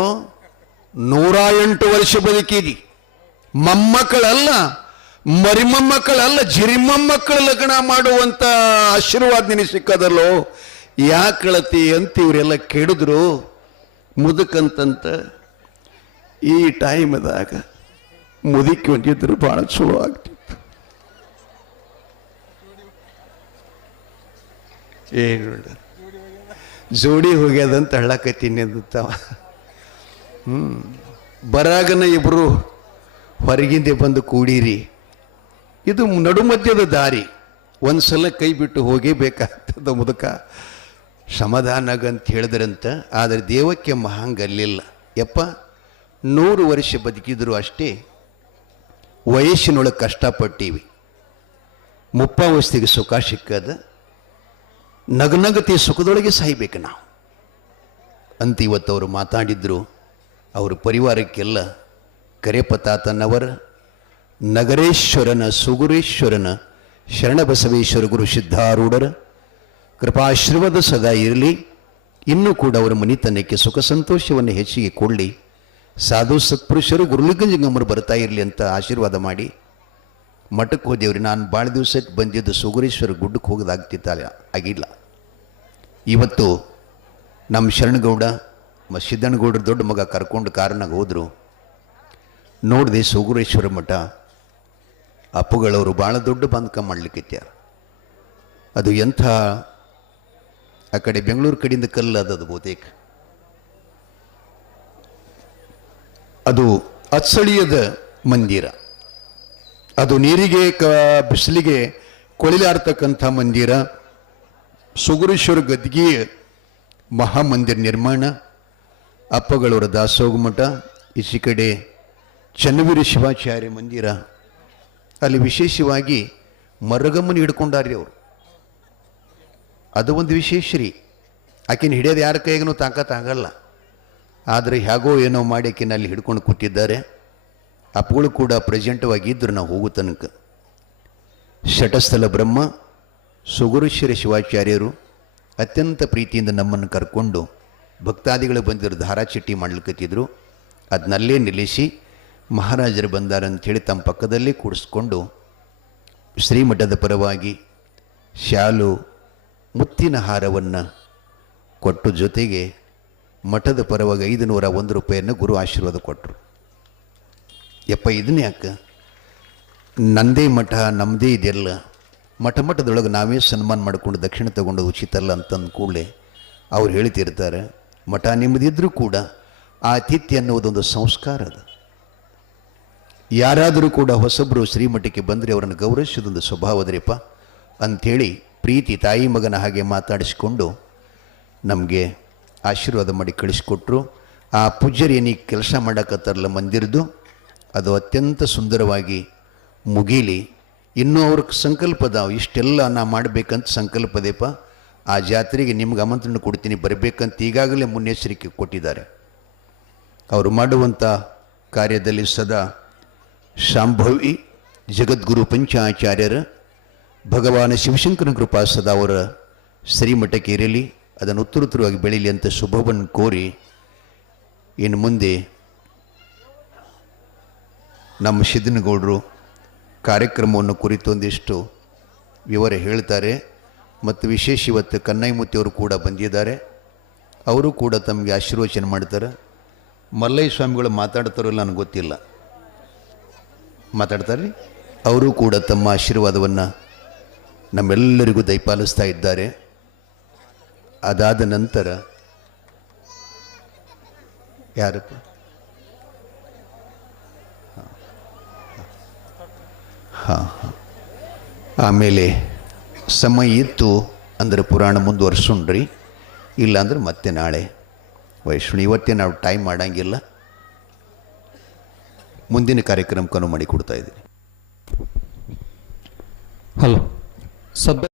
108 ವರ್ಷ ಬದುಕಿದಿ, ಮೊಮ್ಮಕ್ಕಳಲ್ಲ ಮರಿಮಮ್ಮಕ್ಕಳಲ್ಲ ಜಿರಿಮಮ್ಮಕ್ಕಳ ಲಗ್ನ ಮಾಡುವಂಥ ಆಶೀರ್ವಾದ ನಿನಗೆ ಸಿಕ್ಕದಲ್ಲೋ, ಯಾಕಳತಿ ಅಂತ ಇವರೆಲ್ಲ ಕೇಳಿದ್ರು. ಮುದುಕಂತಂತ ಈ ಟೈಮ್ದಾಗ ಮುದುಕಿ ಹೊಂದಿದ್ರು ಭಾಳ ಚಲೋ ಆಗ್ತಿತ್ತು. ಏನು ಜೋಡಿ ಹೋಗ್ಯದಂತ ಹೇಳಕತ್ತೀನಿ ಅಂತಾವ. ಬರಾಗನ ಇಬ್ಬರು ಹೊರಗಿಂದೆ ಬಂದು ಕೂಡಿರಿ. ಇದು ನಡುಮಧ್ಯದ ದಾರಿ, ಒಂದ್ಸಲ ಕೈ ಬಿಟ್ಟು ಹೋಗೇಬೇಕಾಗ್ತದ. ಮುದುಕ ಸಮಾಧಾನಾಗ ಅಂತ ಹೇಳಿದ್ರಂತ. ಆದರೆ ದೇವಕ್ಕೆ ಮಹಾಂಗಲ್ಲಿಲ್ಲ. ಯಪ್ಪ 100 ವರ್ಷ ಬದುಕಿದ್ರು ಅಷ್ಟೇ, ವಯಸ್ಸಿನೊಳಗೆ ಕಷ್ಟಪಟ್ಟೀವಿ, ಮುಪ್ಪಾವಸ್ಥೆಗೆ ಸುಖ ಸಿಕ್ಕದ, ನಗನಗತಿ ಸುಖದೊಳಗೆ ಸಾಯ್ಬೇಕು ನಾವು ಅಂತ ಇವತ್ತು ಅವರು ಮಾತಾಡಿದ್ರು. ಅವ್ರ ಪರಿವಾರಕ್ಕೆಲ್ಲ ಕರೆಪ್ಪ ತಾತನವರ, ನಗರೇಶ್ವರನ, ಸುಗುರೇಶ್ವರನ, ಶರಣಬಸವೇಶ್ವರ ಗುರು ಸಿದ್ಧಾರೂಢರ ಕೃಪಾಶೀರ್ವಾದ ಸದಾ ಇರಲಿ. ಇನ್ನೂ ಕೂಡ ಅವರ ಮನಿತನಕ್ಕೆ ಸುಖ ಸಂತೋಷವನ್ನು ಹೆಚ್ಚಿಗೆ ಕೊಡಲಿ. ಸಾಧು ಸತ್ಪುರುಷರು ಗುರುಲಿಂಗಂಜಂಗಮ್ಮರು ಬರ್ತಾ ಇರಲಿ ಅಂತ ಆಶೀರ್ವಾದ ಮಾಡಿ ಮಠಕ್ಕೆ ಹೋದೇವ್ರಿ. ನಾನು ಭಾಳ ದಿವಸಕ್ಕೆ ಬಂದಿದ್ದು ಸುಗುರೇಶ್ವರ ಗುಡ್ಡಕ್ಕೆ ಹೋಗೋದಾಗ್ತಿತ್ತಲ್ಲ, ಆಗಿಲ್ಲ. ಇವತ್ತು ನಮ್ಮ ಶರಣಗೌಡ ಸಿದ್ದಣ್ಣಗೌಡ್ರ ದೊಡ್ಡ ಮಗ ಕರ್ಕೊಂಡು ಕಾರನಾಗ ಹೋದರು. ನೋಡಿದೆ ಸುಗುರೇಶ್ವರ ಮಠ. ಅಪ್ಪುಗಳವರು ಭಾಳ ದೊಡ್ಡ ಬಾಂಧಕ ಮಾಡ್ಲಿಕ್ಕಿತ್ಯಾರ. ಅದು ಎಂಥ ಆ ಕಡೆ ಬೆಂಗಳೂರು ಕಡೆಯಿಂದ ಕಲ್ಲು ಅದದು ಬಹುತೇಕ. ಅದು ಅತ್ಸಳಿಯದ ಮಂದಿರ. ಅದು ನೀರಿಗೆ ಬಿಸಿಲಿಗೆ ಕೊಳಿಲಾಡ್ತಕ್ಕಂಥ ಮಂದಿರ. ಸುಗುರೇಶ್ವರ ಗದ್ಗಿಯ ಮಹಾಮಂದಿರ ನಿರ್ಮಾಣ. ಅಪ್ಪಗಳವರ ದಾಸೋಗ ಮಠ. ಈಚೆ ಕಡೆ ಚನ್ನವೀರ ಶಿವಾಚಾರ್ಯ ಮಂದಿರ. ಅಲ್ಲಿ ವಿಶೇಷವಾಗಿ ಮರಗಮ್ಮನ ಹಿಡ್ಕೊಂಡಾರ್ರಿ ಅವರು. ಅದು ಒಂದು ವಿಶೇಷ ರೀ. ಆಕಿನ ಹಿಡಿಯೋದು ಯಾರ ಕೈಗೂ ತಾಕತ್ತಾಗಲ್ಲ. ಆದರೆ ಹೇಗೋ ಏನೋ ಮಾಡಿ ಆಕಿನ ಅಲ್ಲಿ ಹಿಡ್ಕೊಂಡು ಕೂತಿದ್ದಾರೆ. ಅಪ್ಪಗಳು ಕೂಡ ಪ್ರೆಸೆಂಟವಾಗಿದ್ದರು ನಾವು ಹೋಗೋ ತನಕ. ಶಟಸ್ಥಲ ಬ್ರಹ್ಮ ಸುಗುರೇಶ್ವರ ಶಿವಾಚಾರ್ಯರು ಅತ್ಯಂತ ಪ್ರೀತಿಯಿಂದ ನಮ್ಮನ್ನು ಕರ್ಕೊಂಡು ಭಕ್ತಾದಿಗಳು ಬಂದಿರೋ ಧಾರಾಚಿಟ್ಟಿ ಮಾಡ್ಲಿಕ್ಕತ್ತಿದ್ರು. ಅದನ್ನಲ್ಲೇ ನಿಲ್ಲಿಸಿ ಮಹಾರಾಜರು ಬಂದಾರಂಥೇಳಿ ತಮ್ಮ ಪಕ್ಕದಲ್ಲೇ ಕೂಡಿಸ್ಕೊಂಡು ಶ್ರೀಮಠದ ಪರವಾಗಿ ಶಾಲು ಮುತ್ತಿನ ಹಾರವನ್ನು ಕೊಟ್ಟು, ಜೊತೆಗೆ ಮಠದ ಪರವಾಗಿ 501 ರೂಪಾಯಿಯನ್ನು ಗುರು ಆಶೀರ್ವಾದ ಕೊಟ್ಟರು. ಯಪ್ಪ ಇದನ್ನೇ ಯಾಕೆ, ನಂದೇ ಮಠ ನಮ್ಮದೇ ಇದೆಲ್ಲ, ಮಠದೊಳಗೆ ನಾವೇ ಸನ್ಮಾನ ಮಾಡಿಕೊಂಡು ದಕ್ಷಿಣ ತಗೊಂಡು ಉಚಿತ ಅಲ್ಲ ಅಂತಂದು ಕೂಡಲೇ ಅವ್ರು ಹೇಳ್ತಿರ್ತಾರೆ, ಮಠ ನಿಮ್ಮದಿದ್ದರೂ ಕೂಡ ಆ ಅತಿಥಿ ಅನ್ನುವುದೊಂದು ಸಂಸ್ಕಾರ ಅದು. ಯಾರಾದರೂ ಕೂಡ ಹೊಸಬ್ರು ಶ್ರೀಮಠಕ್ಕೆ ಬಂದರೆ ಅವರನ್ನು ಗೌರವಿಸೋದೊಂದು ಸ್ವಭಾವದ್ರಿಪ್ಪ ಅಂಥೇಳಿ ಪ್ರೀತಿ ತಾಯಿ ಮಗನ ಹಾಗೆ ಮಾತಾಡಿಸಿಕೊಂಡು ನಮಗೆ ಆಶೀರ್ವಾದ ಮಾಡಿ ಕಳಿಸ್ಕೊಟ್ರು. ಆ ಪೂಜ್ಯರು ಏನೀಗ ಕೆಲಸ ಮಾಡೋಕತ್ತಾರಲ್ಲ ಮಂದಿರದ್ದು, ಅದು ಅತ್ಯಂತ ಸುಂದರವಾಗಿ ಮುಗೀಲಿ. ಇನ್ನೂ ಅವ್ರಿಗೆ ಸಂಕಲ್ಪದ ಇಷ್ಟೆಲ್ಲ ನಾ ಮಾಡಬೇಕಂತ ಸಂಕಲ್ಪದೆಪ್ಪ. ಆ ಜಾತ್ರೆಗೆ ನಿಮ್ಗೆ ಆಮಂತ್ರಣ ಕೊಡ್ತೀನಿ ಬರಬೇಕಂತ ಈಗಾಗಲೇ ಮುನ್ನೆಚ್ಚರಿಕೆ ಕೊಟ್ಟಿದ್ದಾರೆ. ಅವರು ಮಾಡುವಂಥ ಕಾರ್ಯದಲ್ಲಿ ಸದಾ ಶಾಂಭವಿ ಜಗದ್ಗುರು ಪಂಚಾಚಾರ್ಯರ ಭಗವಾನ ಶಿವಶಂಕರನ ಕೃಪಾ ಸದಾ ಅವರ ಶ್ರೀಮಠಕ್ಕೆ ಇರಲಿ, ಅದನ್ನು ಉತ್ತರೋತ್ತರವಾಗಿ ಬೆಳೀಲಿ ಅಂತ ಶುಭವನ್ನು ಕೋರಿ ಇನ್ನು ಮುಂದೆ ನಮ್ಮ ಸಿದ್ದನಗೌಡರು ಕಾರ್ಯಕ್ರಮವನ್ನು ಕುರಿತು ಒಂದಿಷ್ಟು ವಿವರ ಹೇಳ್ತಾರೆ. ಮತ್ತು ವಿಶೇಷ ಇವತ್ತು ಕನ್ನಯ್ಯಮೂರ್ತಿಯವರು ಕೂಡ ಬಂದಿದ್ದಾರೆ, ಅವರು ಕೂಡ ತಮಗೆ ಆಶೀರ್ವಚನ ಮಾಡ್ತಾರೆ. ಮಲ್ಲಯ್ಯ ಸ್ವಾಮಿಗಳು ಮಾತಾಡ್ತಾರೋ ಇಲ್ಲ ನನಗೆ ಗೊತ್ತಿಲ್ಲ, ಮಾತಾಡ್ತಾರೆ. ಅವರು ಕೂಡ ತಮ್ಮ ಆಶೀರ್ವಾದವನ್ನು ನಮ್ಮೆಲ್ಲರಿಗೂ ದಯಪಾಲಿಸ್ತಾ ಇದ್ದಾರೆ. ಅದಾದ ನಂತರ ಯಾರಪ್ಪ ಹಾಂ ಆಮೇಲೆ ಸಮಯ ಇತ್ತು ಅಂದರೆ ಪುರಾಣ ಮುಂದುವರ್ಸೋಣ್ರಿ, ಇಲ್ಲಾಂದ್ರೆ ಮತ್ತೆ ನಾಳೆ ವೈಷ್ಣು. ಇವತ್ತೇ ನಾವು ಟೈಮ್ ಮಾಡೋಂಗಿಲ್ಲ, ಮುಂದಿನ ಕಾರ್ಯಕ್ರಮಕ್ಕೂ ಮಾಡಿ ಕೊಡ್ತಾ ಇದ್ದೀನಿ. ಹಲೋ ಸಭ್ಯ